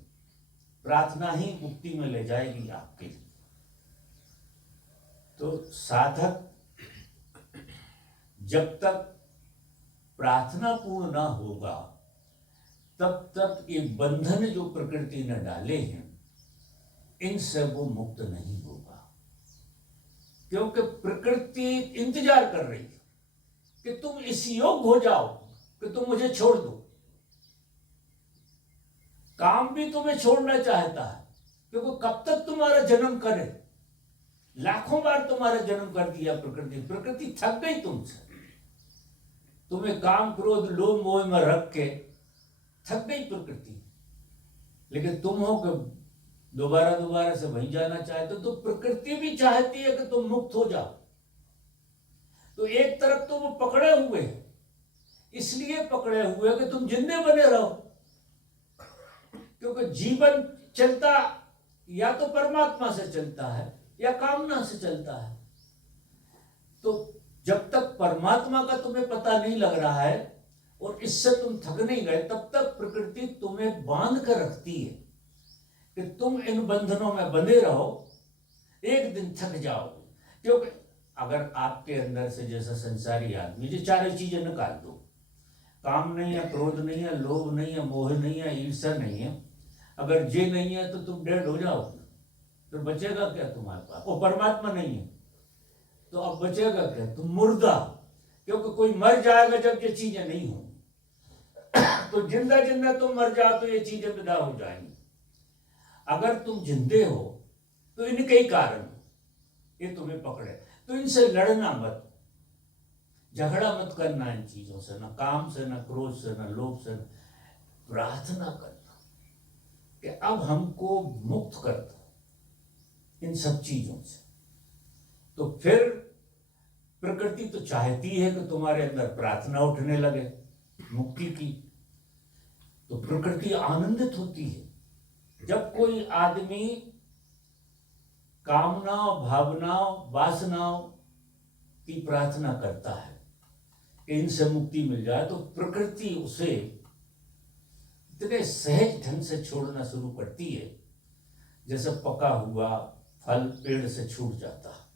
प्रार्थना ही मुक्ति में ले जाएगी आपके लिए। तो साधक जब तक प्रार्थना पूर्ण ना होगा, तब तक ये बंधन जो प्रकृति ने डाले हैं, इनसे वो मुक्त नहीं होगा। क्योंकि प्रकृति इंतजार कर रही है कि तुम इस योग हो जाओ कि तुम मुझे छोड़ दो। काम भी तुम्हें छोड़ना चाहता है, क्योंकि कब तक तुम्हारा जन्म करे, लाखों बार तुम्हारा जन्म कर दिया प्रकृति, प्रकृति थक गई तुमसे, तुम्हें काम क्रोध लोभ मोह में रख के थक गई प्रकृति। लेकिन तुम हो कि दोबारा दोबारा से वहीं जाना चाहते हो, तो प्रकृति भी चाहती है कि तुम मुक्त हो जाओ। तो एक तरफ तो वो पकड़े हुए हैं, इसलिए पकड़े हुए कि तुम जिंदे बने रहो, क्योंकि जीवन चलता या तो परमात्मा से चलता है या कामना से चलता है। तो जब तक परमात्मा का तुम्हें पता नहीं लग रहा है और इससे तुम थक नहीं गए, तब तक प्रकृति तुम्हें बांध कर रखती है कि तुम इन बंधनों में बंधे रहो, एक दिन थक जाओगे। क्योंकि अगर आपके अंदर से जैसा संसारी आदमी जो चारों चीजें निकाल दो, काम नहीं है, क्रोध नहीं है, लोभ नहीं है, मोह नहीं है, ईर्ष्या नहीं है, अगर ये नहीं है तो तुम डेड हो जाओगे। फिर बचेगा क्या तुम्हारे पास? वो परमात्मा नहीं है तो अब बचेगा क्या? तुम मुर्दा, क्योंकि कोई मर जाएगा जब ये चीजें नहीं हो। तो जिंदा जिंदा तुम मर जाओ तो ये चीजें विदा हो जाएंगी। अगर तुम जिंदे हो तो इनके ही कारण ये तुम्हें पकड़े, तो इनसे लड़ना मत, झगड़ा मत करना इन चीजों से, ना काम से, ना क्रोध से, ना लोभ से। प्रार्थना करना कि अब हमको मुक्त कर दो इन सब चीजों से। तो फिर प्रकृति तो चाहती है कि तुम्हारे अंदर प्रार्थना उठने लगे मुक्ति की। तो प्रकृति आनंदित होती है जब कोई आदमी कामनाओं, भावनाओं, वासनाओं की प्रार्थना करता है कि इनसे मुक्ति मिल जाए, तो प्रकृति उसे इतने सहज ढंग से छोड़ना शुरू करती है जैसे पका हुआ फल पेड़ से छूट जाता है।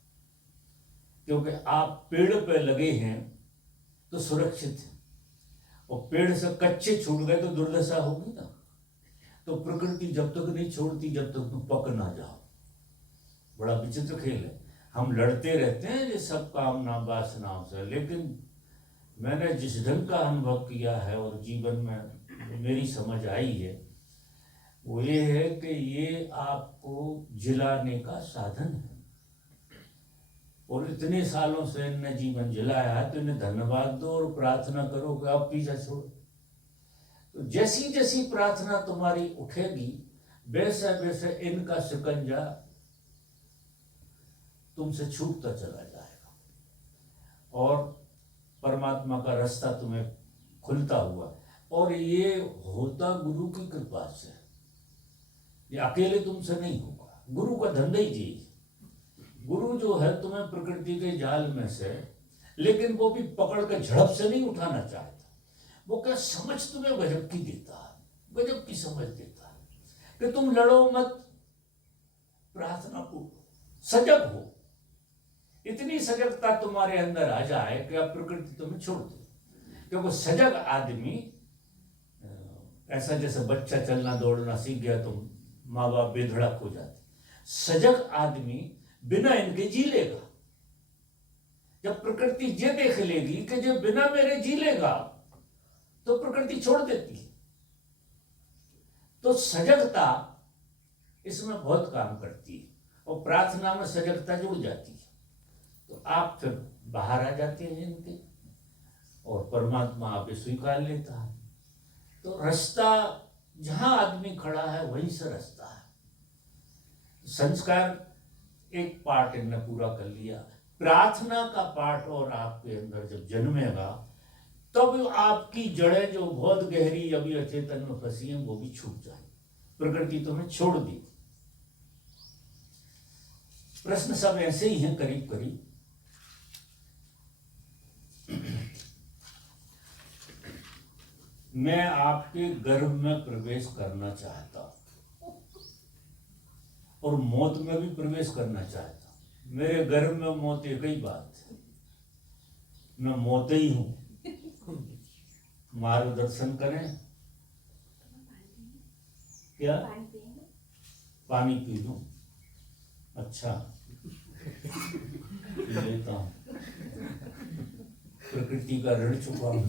क्योंकि आप पेड़ पे लगे हैं तो सुरक्षित है, और पेड़ से कच्चे छूट गए तो दुर्दशा होगी ना। तो प्रकृति जब तक नहीं छोड़ती जब तक तुम पक ना जाओ। बड़ा विचित्र खेल है। हम लड़ते रहते हैं ये सब कामना वासनाओं से, लेकिन मैंने जिस ढंग का अनुभव किया है और जीवन में मेरी समझ आई है वो ये है कि ये आपको जिलाने का साधन है, और इतने सालों से इन्हें जीवन जिलाया है तो इन्हें धन्यवाद दो और प्रार्थना करो कि आप पीछा छोड़ो। तो जैसी जैसी प्रार्थना तुम्हारी उठेगी वैसे वैसे इनका शिकंजा तुमसे छूटता चला जाएगा और परमात्मा का रास्ता तुम्हें खुलता हुआ। और ये होता गुरु की कृपा से, ये अकेले तुमसे नहीं होगा। गुरु का धंधा ही जी, गुरु जो है तुम्हें प्रकृति के जाल में से, लेकिन वो भी पकड़ कर झड़प से नहीं उठाना चाहता। वो क्या समझ तुम्हें गजब की देता है, गजब की समझ देता है कि तुम लड़ो मत, प्रार्थना को सजग हो। इतनी सजगता तुम्हारे अंदर आ जाए कि अब प्रकृति तुम्हें छोड़ दे। क्योंकि सजग आदमी ऐसा जैसे बच्चा चलना दौड़ना सीख गया तो माँ बाप बेधड़क हो जाते, सजग आदमी बिना इनके जी लेगा। जब प्रकृति ये देख लेगी कि जो बिना मेरे जी लेगा तो प्रकृति छोड़ देती है। तो सजगता इसमें बहुत काम करती है, और प्रार्थना में सजगता जुड़ जाती है। तो आप फिर बाहर आ जाते हैं इनके, और परमात्मा आप स्वीकार लेता है। तो रास्ता जहां आदमी खड़ा है वहीं से रास्ता है। संस्कार एक पार्ट इनने पूरा कर लिया, प्रार्थना का पार्ट और आपके अंदर जब जन्मेगा तब आपकी जड़ें जो बहुत गहरी अभी अचेतन में फंसी हैं वो भी छूट जाए, प्रकृति तुम्हें छोड़ दी। प्रश्न सब ऐसे ही हैं करीब करीब। मैं आपके गर्भ में प्रवेश करना चाहता हूं और मौत में भी प्रवेश करना चाहता हूं। मेरे गर्भ में मौत एक ही बात है, मैं मौत ही हूं। मार्गदर्शन करें क्या? पानी पी लूं? अच्छा लेता हूं, प्रकृति का ऋण चुकाऊं।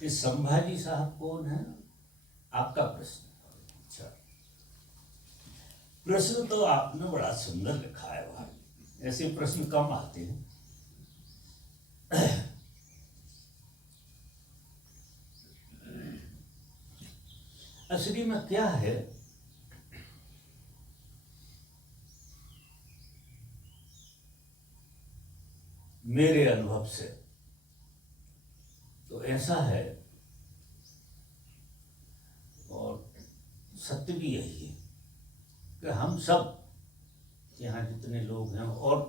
ये संभाजी साहब कौन है? आपका प्रश्न। अच्छा, प्रश्न तो आपने बड़ा सुंदर लिखा है भाई, ऐसे प्रश्न कम आते हैं। असली में क्या है, मेरे अनुभव से तो ऐसा है, और सत्य भी यही है कि हम सब यहाँ जितने लोग हैं और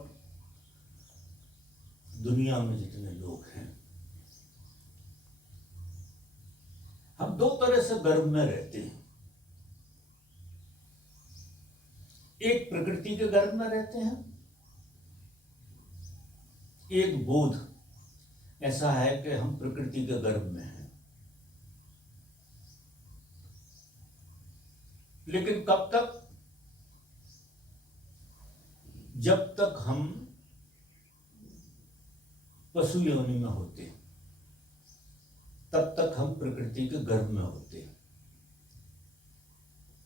दुनिया में जितने लोग हैं, हम दो तरह से गर्भ में रहते हैं। एक प्रकृति के गर्भ में रहते हैं, एक बोध ऐसा है कि हम प्रकृति के गर्भ में हैं। लेकिन कब तक? जब तक हम पशु योनि में होते हैं, तब तक हम प्रकृति के गर्भ में होते हैं।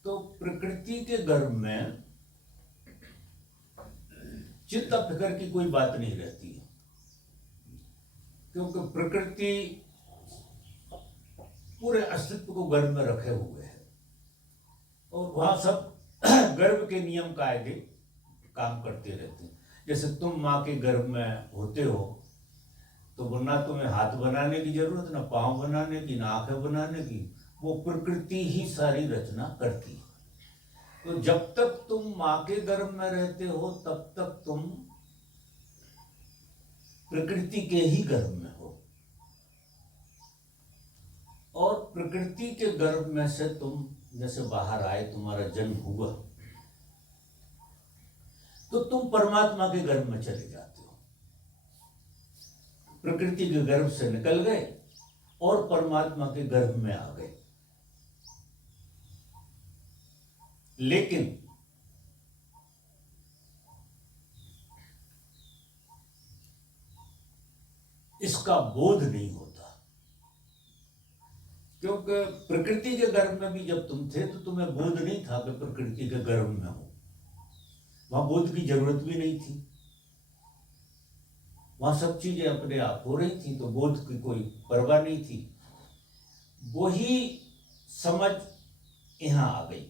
तो प्रकृति के गर्भ में चिंता फिक्र की कोई बात नहीं रहती है, क्योंकि प्रकृति पूरे अस्तित्व को गर्भ में रखे हुए है और वहां सब गर्भ के नियम कायदे काम करते रहते हैं। जैसे तुम माँ के गर्भ में होते हो तो ना तुम्हें हाथ बनाने की जरूरत, ना पांव बनाने की, ना आंखें बनाने की, वो प्रकृति ही सारी रचना करती है। तो जब तक तुम माँ के गर्भ में रहते हो तब तक तुम प्रकृति के ही गर्भ में हो, और प्रकृति के गर्भ में से तुम जैसे बाहर आए, तुम्हारा जन्म हुआ, तो तुम परमात्मा के गर्भ में चले जाते हो। प्रकृति के गर्भ से निकल गए और परमात्मा के गर्भ में आ गए। लेकिन इसका बोध नहीं होता, क्योंकि प्रकृति के गर्भ में भी जब तुम थे तो तुम्हें बोध नहीं था कि प्रकृति के गर्भ में हो। वहां बोध की जरूरत भी नहीं थी, वहां सब चीजें अपने आप हो रही थी, तो बोध की कोई परवाह नहीं थी। वही समझ यहां आ गई।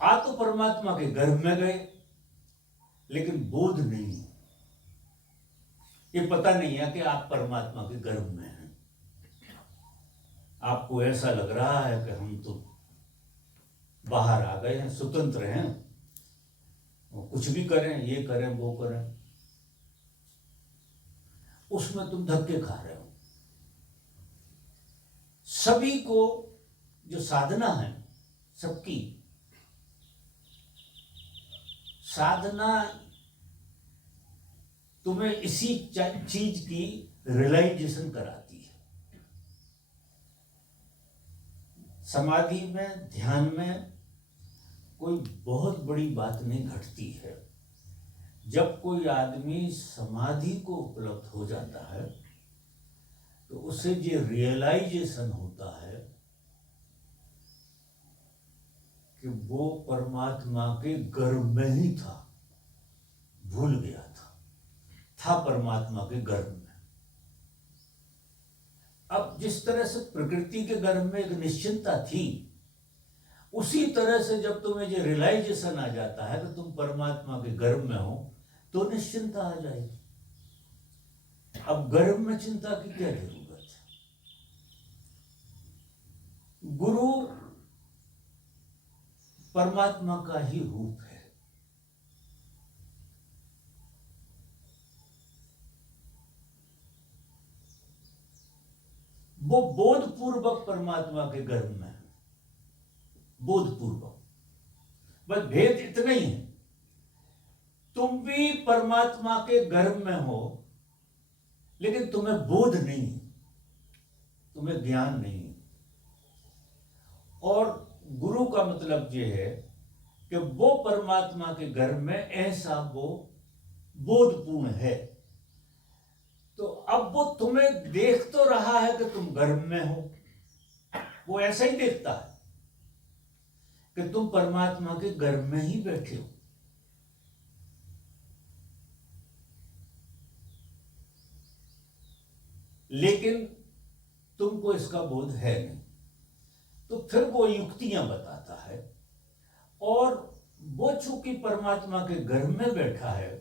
आ तो परमात्मा के गर्भ में गए, लेकिन बोध नहीं, ये पता नहीं है कि आप परमात्मा के गर्भ में हैं। आपको ऐसा लग रहा है कि हम तो बाहर आ गए हैं, स्वतंत्र हैं, कुछ भी करें, ये करें, वो करें। उसमें तुम धक्के खा रहे हो। सभी को जो साधना है, सबकी साधना तुम्हें इसी चीज की रियलाइजेशन कराती है। समाधि में, ध्यान में कोई बहुत बड़ी बात नहीं घटती है। जब कोई आदमी समाधि को उपलब्ध हो जाता है तो उसे जो रियलाइजेशन होता है कि वो परमात्मा के गर्भ में ही था, भूल गया था परमात्मा के गर्भ में। अब जिस तरह से प्रकृति के गर्भ में एक निश्चिंतता थी, उसी तरह से जब तुम्हें ये रियलाइजेशन आ जाता है कि तुम परमात्मा के गर्भ में हो, तो निश्चिंतता आ जाएगी। अब गर्भ में चिंता की क्या जरूरत है? गुरु परमात्मा का ही रूप है। वो बोधपूर्वक परमात्मा के गर्भ में है, बोधपूर्वक। बस भेद इतना ही है, तुम भी परमात्मा के गर्भ में हो, लेकिन तुम्हें बोध नहीं, तुम्हें ज्ञान नहीं। और गुरु का मतलब ये है कि वो परमात्मा के गर्भ में ऐसा वो बोधपूर्ण है। तो अब वो तुम्हें देख तो रहा है कि तुम गर्भ में हो, वो ऐसा ही देखता है कि तुम परमात्मा के गर्भ में ही बैठे हो। लेकिन तुमको इसका बोध है नहीं, तो फिर वो युक्तियां बताता है। और वो चूंकि परमात्मा के गर्भ में बैठा है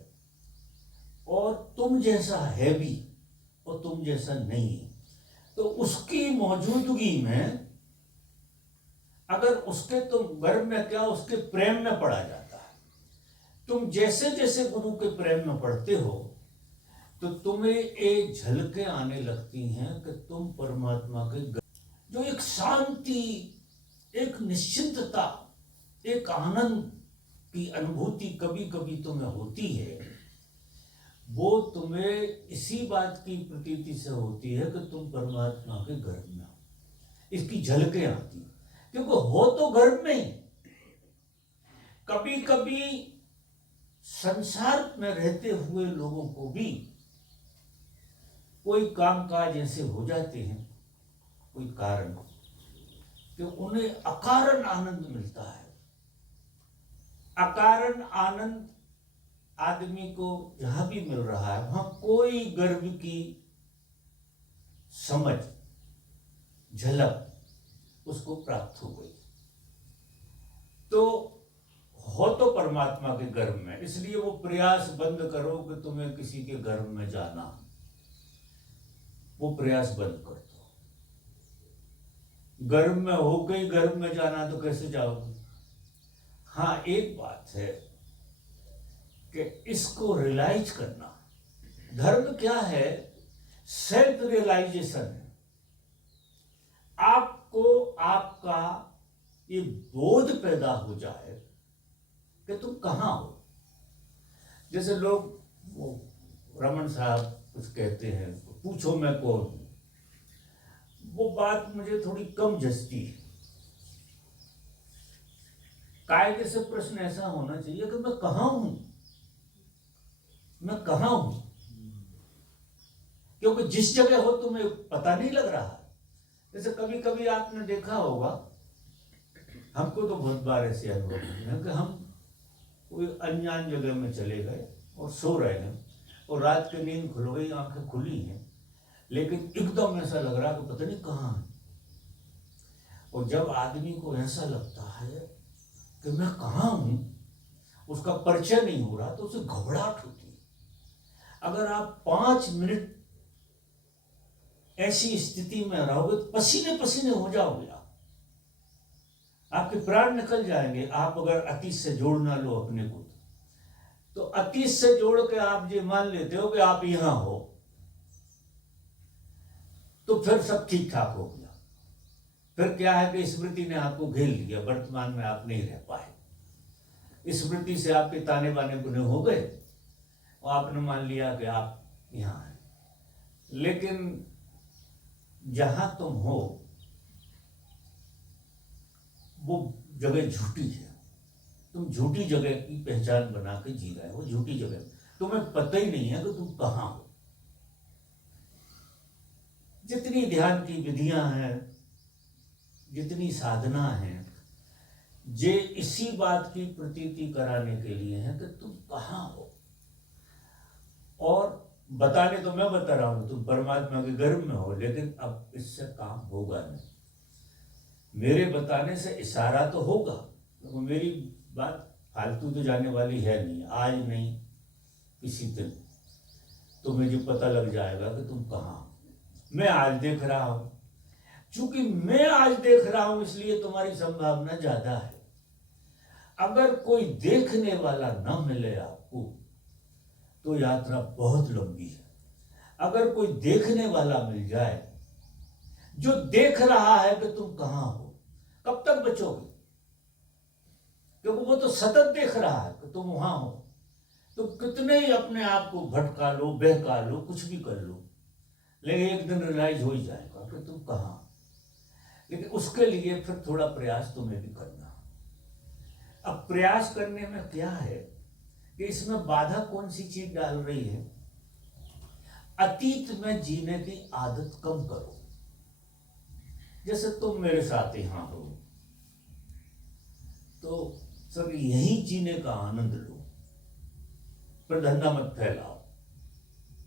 और तुम जैसा है भी और तुम जैसा नहीं है, तो उसकी मौजूदगी में अगर उसके तुम गर्भ में क्या उसके प्रेम में पड़ा जाता है। तुम जैसे जैसे गुरु के प्रेम में पड़ते हो तो तुम्हें एक झलकें आने लगती हैं कि तुम परमात्मा के जो एक शांति, एक निश्चिंतता, एक आनंद की अनुभूति कभी कभी तुम्हें होती है, वो तुम्हें इसी बात की प्रतीति से होती है कि तुम परमात्मा के गर्भ में हो। इसकी झलकें आती हैं क्योंकि हो तो गर्भ में ही। कभी कभी संसार में रहते हुए लोगों को भी कोई काम काज ऐसे हो जाते हैं, कोई कारण, कि उन्हें अकारण आनंद मिलता है। अकारण आनंद आदमी को जहां भी मिल रहा है वहां कोई गर्व की समझ, झलक उसको प्राप्त हो गई। तो हो तो परमात्मा के गर्भ में, इसलिए वो प्रयास बंद करो कि तुम्हें किसी के गर्भ में जाना, वो प्रयास बंद कर दो। गर्भ में होकर ही गर्भ में जाना तो कैसे जाओगे? हाँ, एक बात है कि इसको रियलाइज करना। धर्म क्या है? सेल्फ रियलाइजेशन है। आपको आपका ये बोध पैदा हो जाए कि तुम कहां हो। जैसे लोग वो रमन साहब कुछ कहते हैं, पूछो मैं कौन हूं, वो बात मुझे थोड़ी कम जचती है। कायदे से प्रश्न ऐसा होना चाहिए कि मैं कहां हूं, मैं कहां हूं। क्योंकि जिस जगह हो तुम्हें पता नहीं लग रहा। जैसे कभी कभी आपने देखा होगा, हमको तो बहुत बार ऐसे अनुभव हुए हैं कि हम कोई अनजान जगह में चले गए और सो रहे हैं और रात की नींद खुल गई, आंखें खुली हैं, लेकिन एकदम ऐसा लग रहा कि पता नहीं कहाँ है। और जब आदमी को ऐसा लगता है कि मैं कहाँ हूं, उसका परिचय नहीं हो रहा, तो उसे घबराहट होती है। अगर आप 5 मिनट ऐसी स्थिति में रहोगे तो पसीने पसीने हो जाओगे, आपके प्राण निकल जाएंगे। आप अगर अतीत से जोड़ ना लो अपने को, तो अतीत से जोड़ के आप ये मान लेते हो कि आप यहां हो, तो फिर सब ठीक ठाक हो गया। फिर क्या है कि स्मृति ने आपको घेर लिया, वर्तमान में आप नहीं रह पाए। स्मृति से आपके ताने बाने बुने हो गए और आपने मान लिया कि आप यहां हैं। लेकिन जहां तुम हो वो जगह झूठी है। तुम झूठी जगह की पहचान बना के जी रहे हो, झूठी जगह, तुम्हें पता ही नहीं है कि तुम कहां हो। जितनी ध्यान की विधियां हैं, जितनी साधना है, जे इसी बात की प्रतीति कराने के लिए है कि तुम कहां हो। और बताने तो मैं बता रहा हूं तुम परमात्मा के गर्भ में हो, लेकिन अब इससे काम होगा नहीं। मेरे बताने से इशारा तो होगा, तो मेरी बात फालतू तो जाने वाली है नहीं। आज नहीं, किसी दिन तो मुझे पता लग जाएगा कि तुम कहां हो। मैं आज देख रहा हूं, चूंकि मैं आज देख रहा हूं इसलिए तुम्हारी संभावना ज्यादा है। अगर कोई देखने वाला ना मिले आपको तो यात्रा बहुत लंबी है। अगर कोई देखने वाला मिल जाए जो देख रहा है कि तुम कहां हो, कब तक बचोगे? क्योंकि वो तो सतत देख रहा है कि तुम वहां हो। तो कितने ही अपने आप को भटका लो, बहका लो, कुछ भी कर लो, लेकिन एक दिन रियलाइज हो ही जाएगा कि तुम कहां। लेकिन उसके लिए फिर थोड़ा प्रयास तुम्हें भी करना। अब प्रयास करने में क्या है कि इसमें बाधा कौन सी चीज डाल रही है? अतीत में जीने की आदत कम करो। जैसे तुम मेरे साथ यहाँ हो तो सर यही जीने का आनंद लो, पर धंधा मत फैलाओ,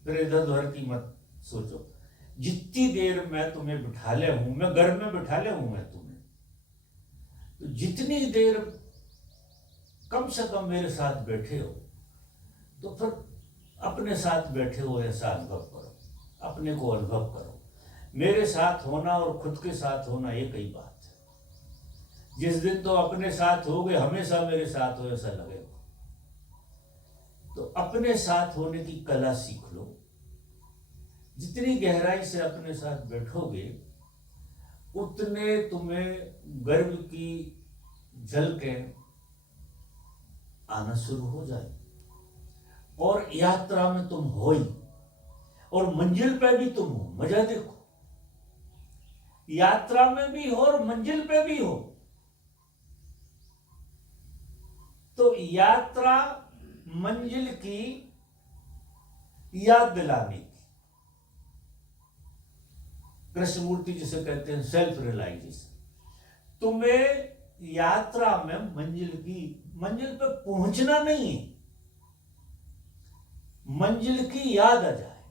फिर इधर उधर की मत सोचो। जितनी देर मैं तुम्हें बिठा ले हूं, मैं घर में बिठा ले हूं मैं तुम्हें, तो जितनी देर कम से कम मेरे साथ बैठे हो तो फिर अपने साथ बैठे हो ऐसा अनुभव करो, अपने को अनुभव करो। मेरे साथ होना और खुद के साथ होना एक ही बात है। जिस दिन तो अपने साथ होगे, हमेशा मेरे साथ हो ऐसा लगेगा। तो अपने साथ होने की कला सीख लो। जितनी गहराई से अपने साथ बैठोगे उतने तुम्हें गर्व की झलकें आना शुरू हो जाए, और यात्रा में तुम हो ही, और मंजिल पे भी तुम हो। मजा देखो, यात्रा में भी हो और मंजिल पे भी हो। तो यात्रा मंजिल की याद दिलाने की, कृष्णमूर्ति जिसे कहते हैं सेल्फ रियलाइजेशन। तुम्हें यात्रा में मंजिल पे पहुंचना नहीं है, मंजिल की याद आ जाए।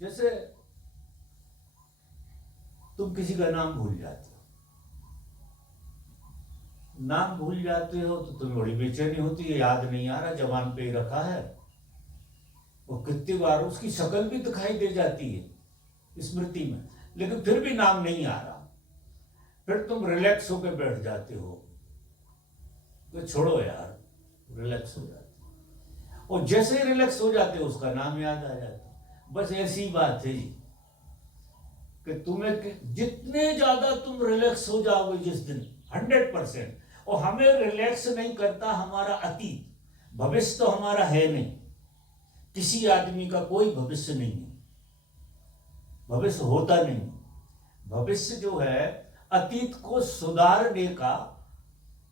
जैसे तुम किसी का नाम भूल जाते हो, नाम भूल जाते हो तो तुम्हें बड़ी बेचैनी होती है, याद नहीं आ रहा, जबान पे ही रखा है। वो कितनी बार उसकी शक्ल भी दिखाई दे जाती है स्मृति में, लेकिन फिर भी नाम नहीं आ रहा। फिर तुम रिलैक्स होकर बैठ जाते हो, तो छोड़ो यार, रिलैक्स हो जाते हो। और जैसे ही रिलैक्स हो जाते हो उसका नाम याद आ जाता। बस ऐसी बात है जी कि तुम्हें जितने ज्यादा तुम रिलैक्स हो जाओगे जिस दिन 100%। और हमें रिलैक्स नहीं करता हमारा अतीत, भविष्य तो हमारा है नहीं। किसी आदमी का कोई भविष्य नहीं है, भविष्य होता नहीं। भविष्य जो है अतीत को सुधारने का,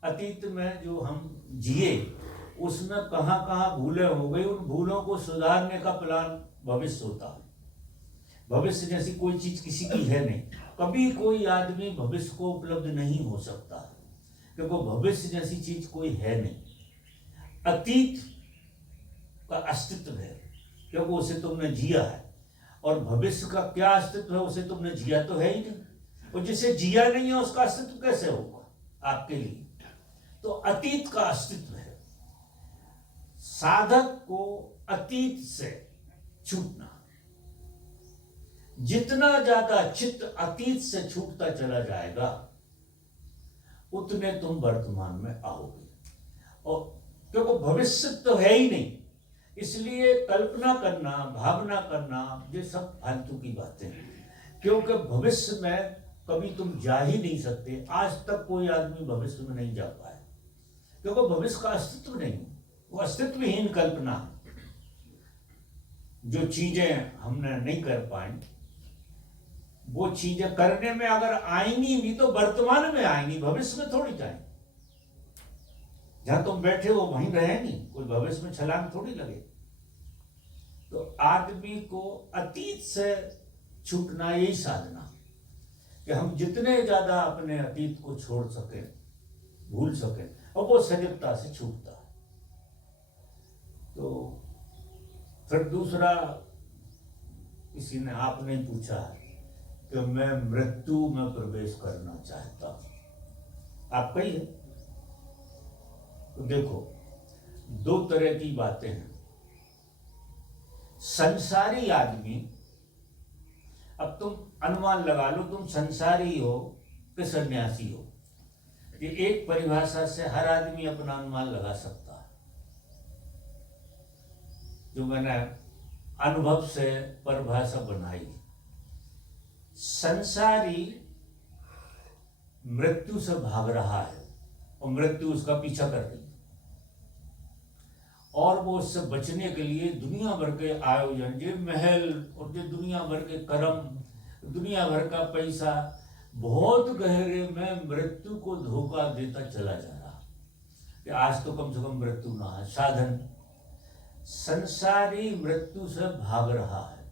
अतीत में जो हम जिए उसमें कहां कहां भूलें हो गई, उन भूलों को सुधारने का प्लान भविष्य होता है। भविष्य जैसी कोई चीज किसी की है नहीं। कभी कोई आदमी भविष्य को उपलब्ध नहीं हो सकता, क्योंकि भविष्य जैसी चीज कोई है नहीं। अतीत का अस्तित्व है क्योंकि उसे तुमने जिया है, और भविष्य का क्या अस्तित्व है, उसे तुमने जिया तो है ही नहीं। और जिसे जिया नहीं है उसका अस्तित्व कैसे होगा आपके लिए? तो अतीत का अस्तित्व है। साधक को अतीत से छूटना, जितना ज्यादा चित्त अतीत से छूटता चला जाएगा उतने तुम वर्तमान में आओगे। और क्योंकि भविष्य तो है ही नहीं, इसलिए कल्पना करना, भावना करना, ये सब फालतू की बातें हैं। क्योंकि भविष्य में कभी तुम जा ही नहीं सकते। आज तक कोई आदमी भविष्य में नहीं जा पाया, क्योंकि भविष्य का अस्तित्व नहीं, वो अस्तित्वहीन कल्पना है। जो चीजें हमने नहीं कर पाई, वो चीजें करने में अगर आएंगी भी तो वर्तमान में आएंगी, भविष्य में थोड़ी जाएंगी। जहां तुम बैठे हो वहीं रहेंगी, कोई भविष्य में छलांग थोड़ी लगे। तो आदमी को अतीत से छूटना यही साधना, कि हम जितने ज्यादा अपने अतीत को छोड़ सके, भूल सके, और वो सजगता से छूटता है। तो फिर दूसरा, किसी ने, आपने पूछा कि मैं मृत्यु में प्रवेश करना चाहता हूं, आप कहिए। तो देखो, दो तरह की बातें हैं। संसारी आदमी, अब तुम अनुमान लगा लो तुम संसारी हो कि सन्यासी हो। ये एक परिभाषा से हर आदमी अपना अनुमान लगा सकता है, जो मैंने अनुभव से परिभाषा बनाई। संसारी मृत्यु से भाग रहा है और मृत्यु उसका पीछा कर रही है, और वो उससे बचने के लिए दुनिया भर के आयोजन, ये महल और ये दुनिया भर के कर्म, दुनिया भर का पैसा, बहुत गहरे में मृत्यु को धोखा देता चला जा रहा कि आज तो कम से कम मृत्यु ना है। साधन, संसारी मृत्यु से भाग रहा है,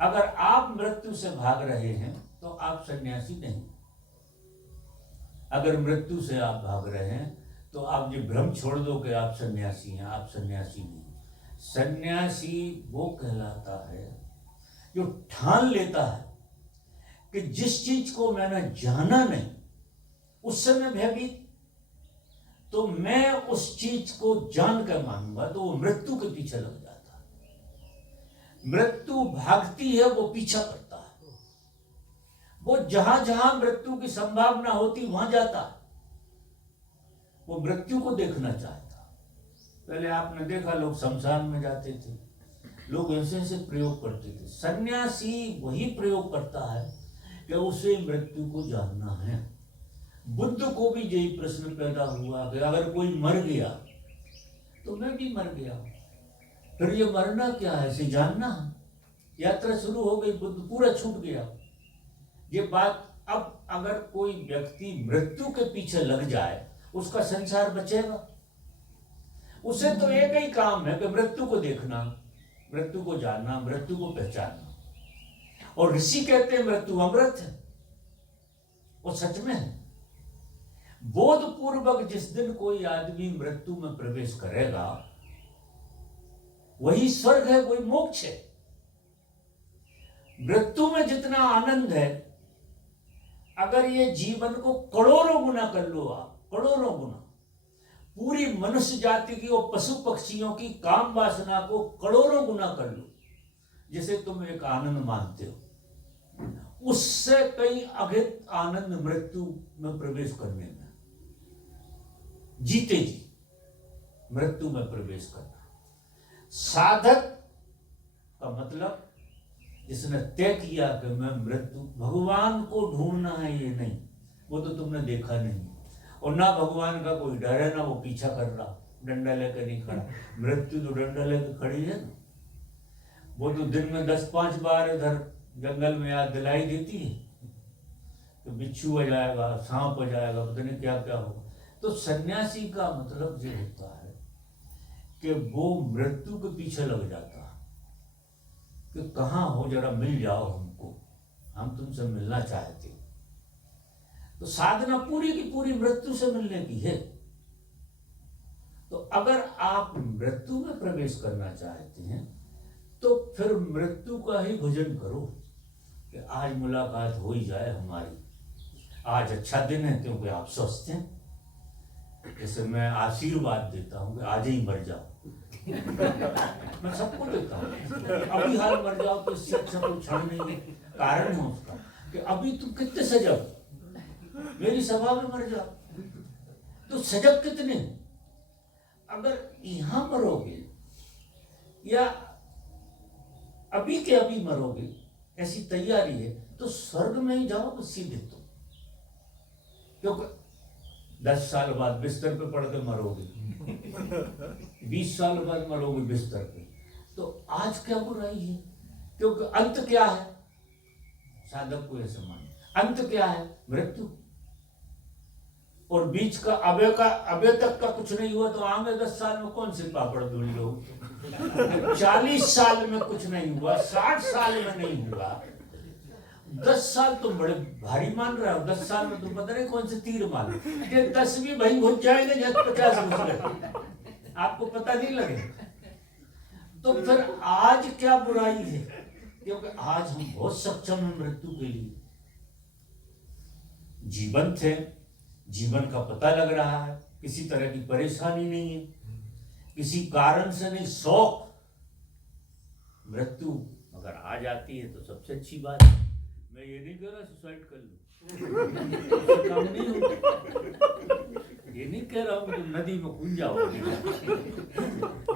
अगर आप मृत्यु से भाग रहे हैं तो आप सन्यासी नहीं। अगर मृत्यु से आप भाग रहे हैं तो आप ये भ्रम छोड़ दो कि आप सन्यासी हैं, आप सन्यासी नहीं। सन्यासी वो कहलाता है जो ठान लेता है कि जिस चीज को मैंने जाना नहीं उससे मैं भयभीत, तो मैं उस चीज को जान कर मानूंगा, तो वो मृत्यु के पीछे लग जाता है। मृत्यु भागती है, वो पीछा करता है। वो जहां जहां मृत्यु की संभावना होती वहां जाता है। वो मृत्यु को देखना चाहता। पहले आपने देखा लोग शमशान में जाते थे, लोग ऐसे ऐसे प्रयोग करते थे। सन्यासी वही प्रयोग करता है कि उसे मृत्यु को जानना है। बुद्ध को भी यही प्रश्न पैदा हुआ कि अगर कोई मर गया तो मैं भी मर गया, फिर ये मरना क्या है, इसे जानना है। यात्रा शुरू हो गई, बुद्ध पूरा छूट गया ये बात। अब अगर कोई व्यक्ति मृत्यु के पीछे लग जाए उसका संसार बचेगा? उसे तो एक ही काम है कि मृत्यु को देखना, मृत्यु को जानना, मृत्यु को पहचानना। और ऋषि कहते हैं मृत्यु अमृत है, वो सच में है। बोधपूर्वक जिस दिन कोई आदमी मृत्यु में प्रवेश करेगा वही स्वर्ग है, वही मोक्ष है। मृत्यु में जितना आनंद है, अगर ये जीवन को करोड़ों गुना कर लो आप, करोड़ों गुना, पूरी मनुष्य जाति की और पशु पक्षियों की काम वासना को करोड़ों गुना कर लो, जिसे तुम एक आनंद मानते हो, उससे कई अघित आनंद मृत्यु में प्रवेश करने में, जीते जी मृत्यु में प्रवेश करना। साधक का मतलब जिसने तय किया कि मैं मृत्यु, भगवान को ढूंढना है ये नहीं, वो तो तुमने देखा नहीं, और ना भगवान का कोई डर है, ना वो पीछा कर रहा, डंडा लेकर नहीं खड़ा। मृत्यु तो डंडा लेकर खड़ी है ना, वो तो दिन में 10-5 बार इधर जंगल में याद दिलाई देती है कि बिच्छू आ जाएगा, सांप आ जाएगा, पता नहीं क्या क्या होगा। तो सन्यासी का मतलब ये होता है कि वो मृत्यु के पीछे लग जाता है कि कहाँ हो, जरा मिल जाओ हमको, हम तुमसे मिलना चाहते। तो साधना पूरी की पूरी मृत्यु से मिलने की है। तो अगर आप मृत्यु में प्रवेश करना चाहते हैं तो फिर मृत्यु का ही भजन करो कि आज मुलाकात हो ही जाए हमारी, आज अच्छा दिन है क्योंकि आप स्वस्थ हैं। जैसे मैं आशीर्वाद देता हूं कि आज ही मर जाओ, मैं सबको देता हूँ, अभी हाल मर जाओ तो इससे अच्छा कोई क्षण नहीं है। कारण है उसका कि अभी तुम कितने सजग, मेरी सभा में मर जाओ तो सजग कितने। अगर यहां मरोगे या अभी के अभी मरोगे, ऐसी तैयारी है तो स्वर्ग में ही जाओ सीधे। तो क्योंकि 10 साल बाद बिस्तर पे पड़ के मरोगे, 20 साल बाद मरोगे बिस्तर पे, तो आज क्या बुराई है? क्योंकि अंत क्या है? साधक को ऐसे माने, अंत क्या है? मृत्यु। और बीच का अबे तक का कुछ नहीं हुआ तो आगे 10 साल में कौन से पापड़ धुल लो। 40 साल में कुछ नहीं हुआ, 60 साल में नहीं हुआ, 10 साल तुम बड़े भारी मान रहे हो। 10 साल में तुम पता नहीं कौन से तीर मारो, ये 10 भी भाई घुस जाएंगे जब 50 घुस गए, आपको पता नहीं लगे। तो फिर आज क्या बुराई है? क्योंकि आज हम बहुत सक्षम हैं मृत्यु के लिए, जीवन थे, जीवन का पता लग रहा है, किसी तरह की परेशानी नहीं है, किसी कारण से नहीं, शौक। मृत्यु अगर आ जाती है तो सबसे अच्छी बात है। मैं ये नहीं कह रहा सुसाइड कर लो, काम नहीं होता। ये नहीं कह रहा हूँ तुम नदी में कूद जाओ,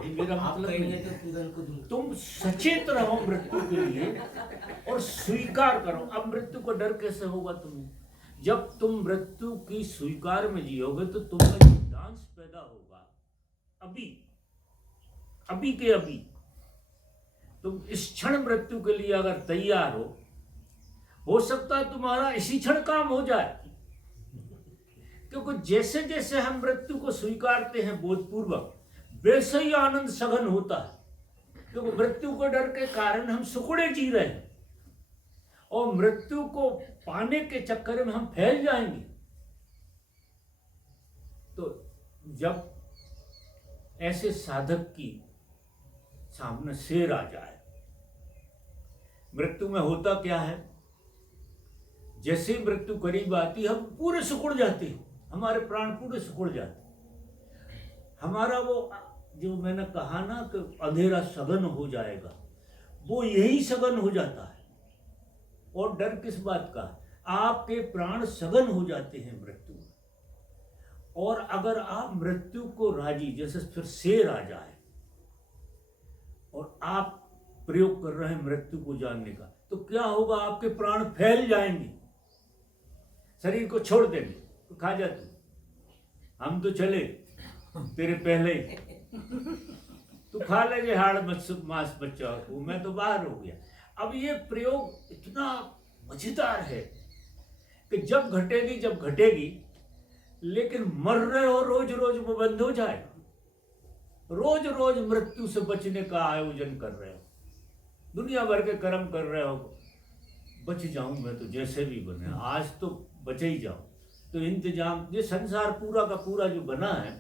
मेरा मतलब नहीं। तुम सचेत रहो मृत्यु के लिए और स्वीकार करो। अब मृत्यु का डर कैसे होगा तुम्हें? जब तुम मृत्यु की स्वीकार में जियोगे तो तुम्हें डांस पैदा होगा। अभी के अभी तुम इस क्षण मृत्यु के लिए अगर तैयार हो सकता है तुम्हारा इसी क्षण काम हो जाए। क्योंकि जैसे जैसे हम मृत्यु को स्वीकारते हैं बोधपूर्वक, वैसे ही आनंद सघन होता है। क्योंकि मृत्यु को डर के कारण हम सुखड़े जी रहे हैं। और मृत्यु को पाने के चक्कर में हम फैल जाएंगे। तो जब ऐसे साधक की सामने शेर आ जाए, मृत्यु में होता क्या है, जैसे ही मृत्यु करीब आती हम पूरे सिकुड़ जाते हैं, हमारे प्राण पूरे सिकुड़ जाते हैं। हमारा वो जो मैंने कहा ना कि अंधेरा सघन हो जाएगा, वो यही सघन हो जाता है। और डर किस बात का? आपके प्राण सघन हो जाते हैं मृत्यु में। और अगर आप मृत्यु को राजी, जैसे फिर शेर आ जाए और आप प्रयोग कर रहे हैं मृत्यु को जानने का, तो क्या होगा? आपके प्राण फैल जाएंगे, शरीर को छोड़ देंगे। तो खा जा तू, हम तो चले तेरे पहले ही, तू खा ले हाड़ मांस बच्चा को, मैं तो बाहर हो गया। अब ये प्रयोग इतना मजेदार है कि जब घटेगी जब घटेगी, लेकिन मर रहे हो रोज रोज वो बंद हो जाएगा। रोज रोज मृत्यु से बचने का आयोजन कर रहे हो, दुनिया भर के कर्म कर रहे हो, बच जाऊं मैं तो जैसे भी बने, आज तो बचे ही जाऊं। तो इंतजाम, ये संसार पूरा का पूरा जो बना है,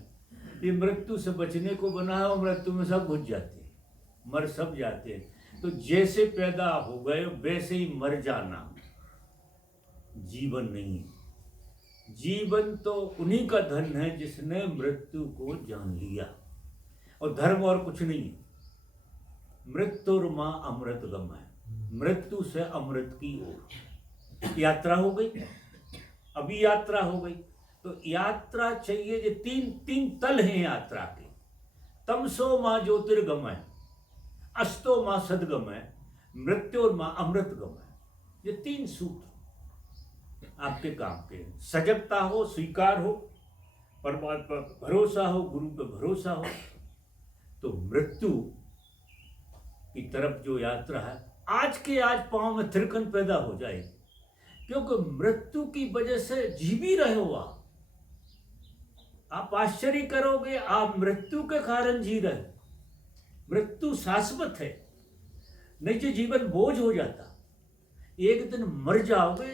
ये मृत्यु से बचने को बना है। और मृत्यु में सब घुस जाते हैं, मर सब जाते हैं। तो जैसे पैदा हो गए वैसे ही मर जाना जीवन नहीं है। जीवन तो उन्हीं का धन है जिसने मृत्यु को जान लिया। और धर्म और कुछ नहीं है। मृत्युर्मा अमृतगम है, मृत्यु से अमृत की ओर यात्रा हो गई। अभी यात्रा हो गई तो यात्रा चाहिए। जो तीन तल हैं यात्रा के, तमसो माँ ज्योतिर्गमय, अस्तो माँ सदगमय, मृत्योर्मा अमृतगमय। ये तीन सूत्र आपके काम के हैं। सजगता हो, स्वीकार हो, परमात्मा पर भरोसा हो, गुरु पर भरोसा हो, तो मृत्यु की तरफ जो यात्रा है, आज के आज पांव में थिरकन पैदा हो जाएगी। क्योंकि मृत्यु की वजह से जी भी रहे हो आप आश्चर्य करोगे, आप मृत्यु के कारण जी रहे। मृत्यु शाश्वत है, नहीं तो जीवन बोझ हो जाता। एक दिन मर जाओगे,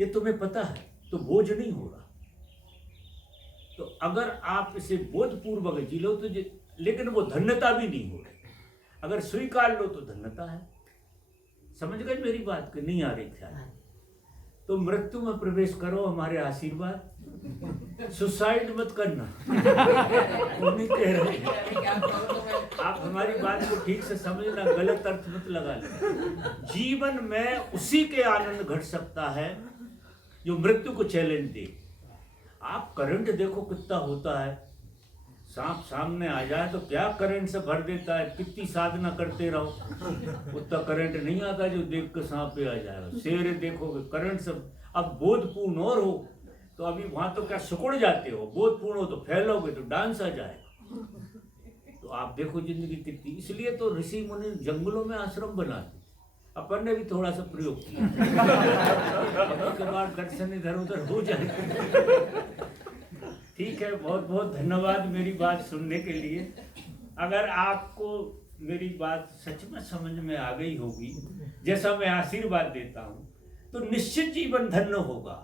ये तुम्हें पता है, तो बोझ नहीं हो रहा। तो अगर आप इसे बोधपूर्वक जी लो तो, लेकिन वो धन्यता भी नहीं हो रही। अगर स्वीकार लो तो धन्यता है। समझ गए मेरी बात? कि नहीं आ रही ख्याल? तो मृत्यु में प्रवेश करो, हमारे आशीर्वाद। सुसाइड मत करना। नहीं कह रहे हैं। आप हमारी बात को ठीक से समझना, गलत अर्थ मत लगा लेना। जीवन में उसी के आनंद घट सकता है जो मृत्यु को चैलेंज दे। आप करंट देखो कितना होता है, सांप सामने आ जाए तो क्या करंट से भर देता है। कितनी साधना करते रहो, उतना करंट नहीं आता जो देख के सांप पे आ जाएगा। शेर देखोगे करंट से। अब बोधपूर्ण और हो तो अभी वहां तो क्या सिकुड़ जाते हो, बोधपूर्ण हो तो फैलोगे तो डांस आ जाएगा। तो आप देखो जिंदगी कितनी। इसलिए तो ऋषि मुनि जंगलों में आश्रम बनाते। अपन ने भी थोड़ा सा प्रयोग किया, के बाद दर्शन इधर उधर हो जाए। ठीक है, बहुत बहुत धन्यवाद मेरी बात सुनने के लिए। अगर आपको मेरी बात सच में समझ में आ गई होगी, जैसा मैं आशीर्वाद देता हूँ, तो निश्चित जीवन धन्य होगा।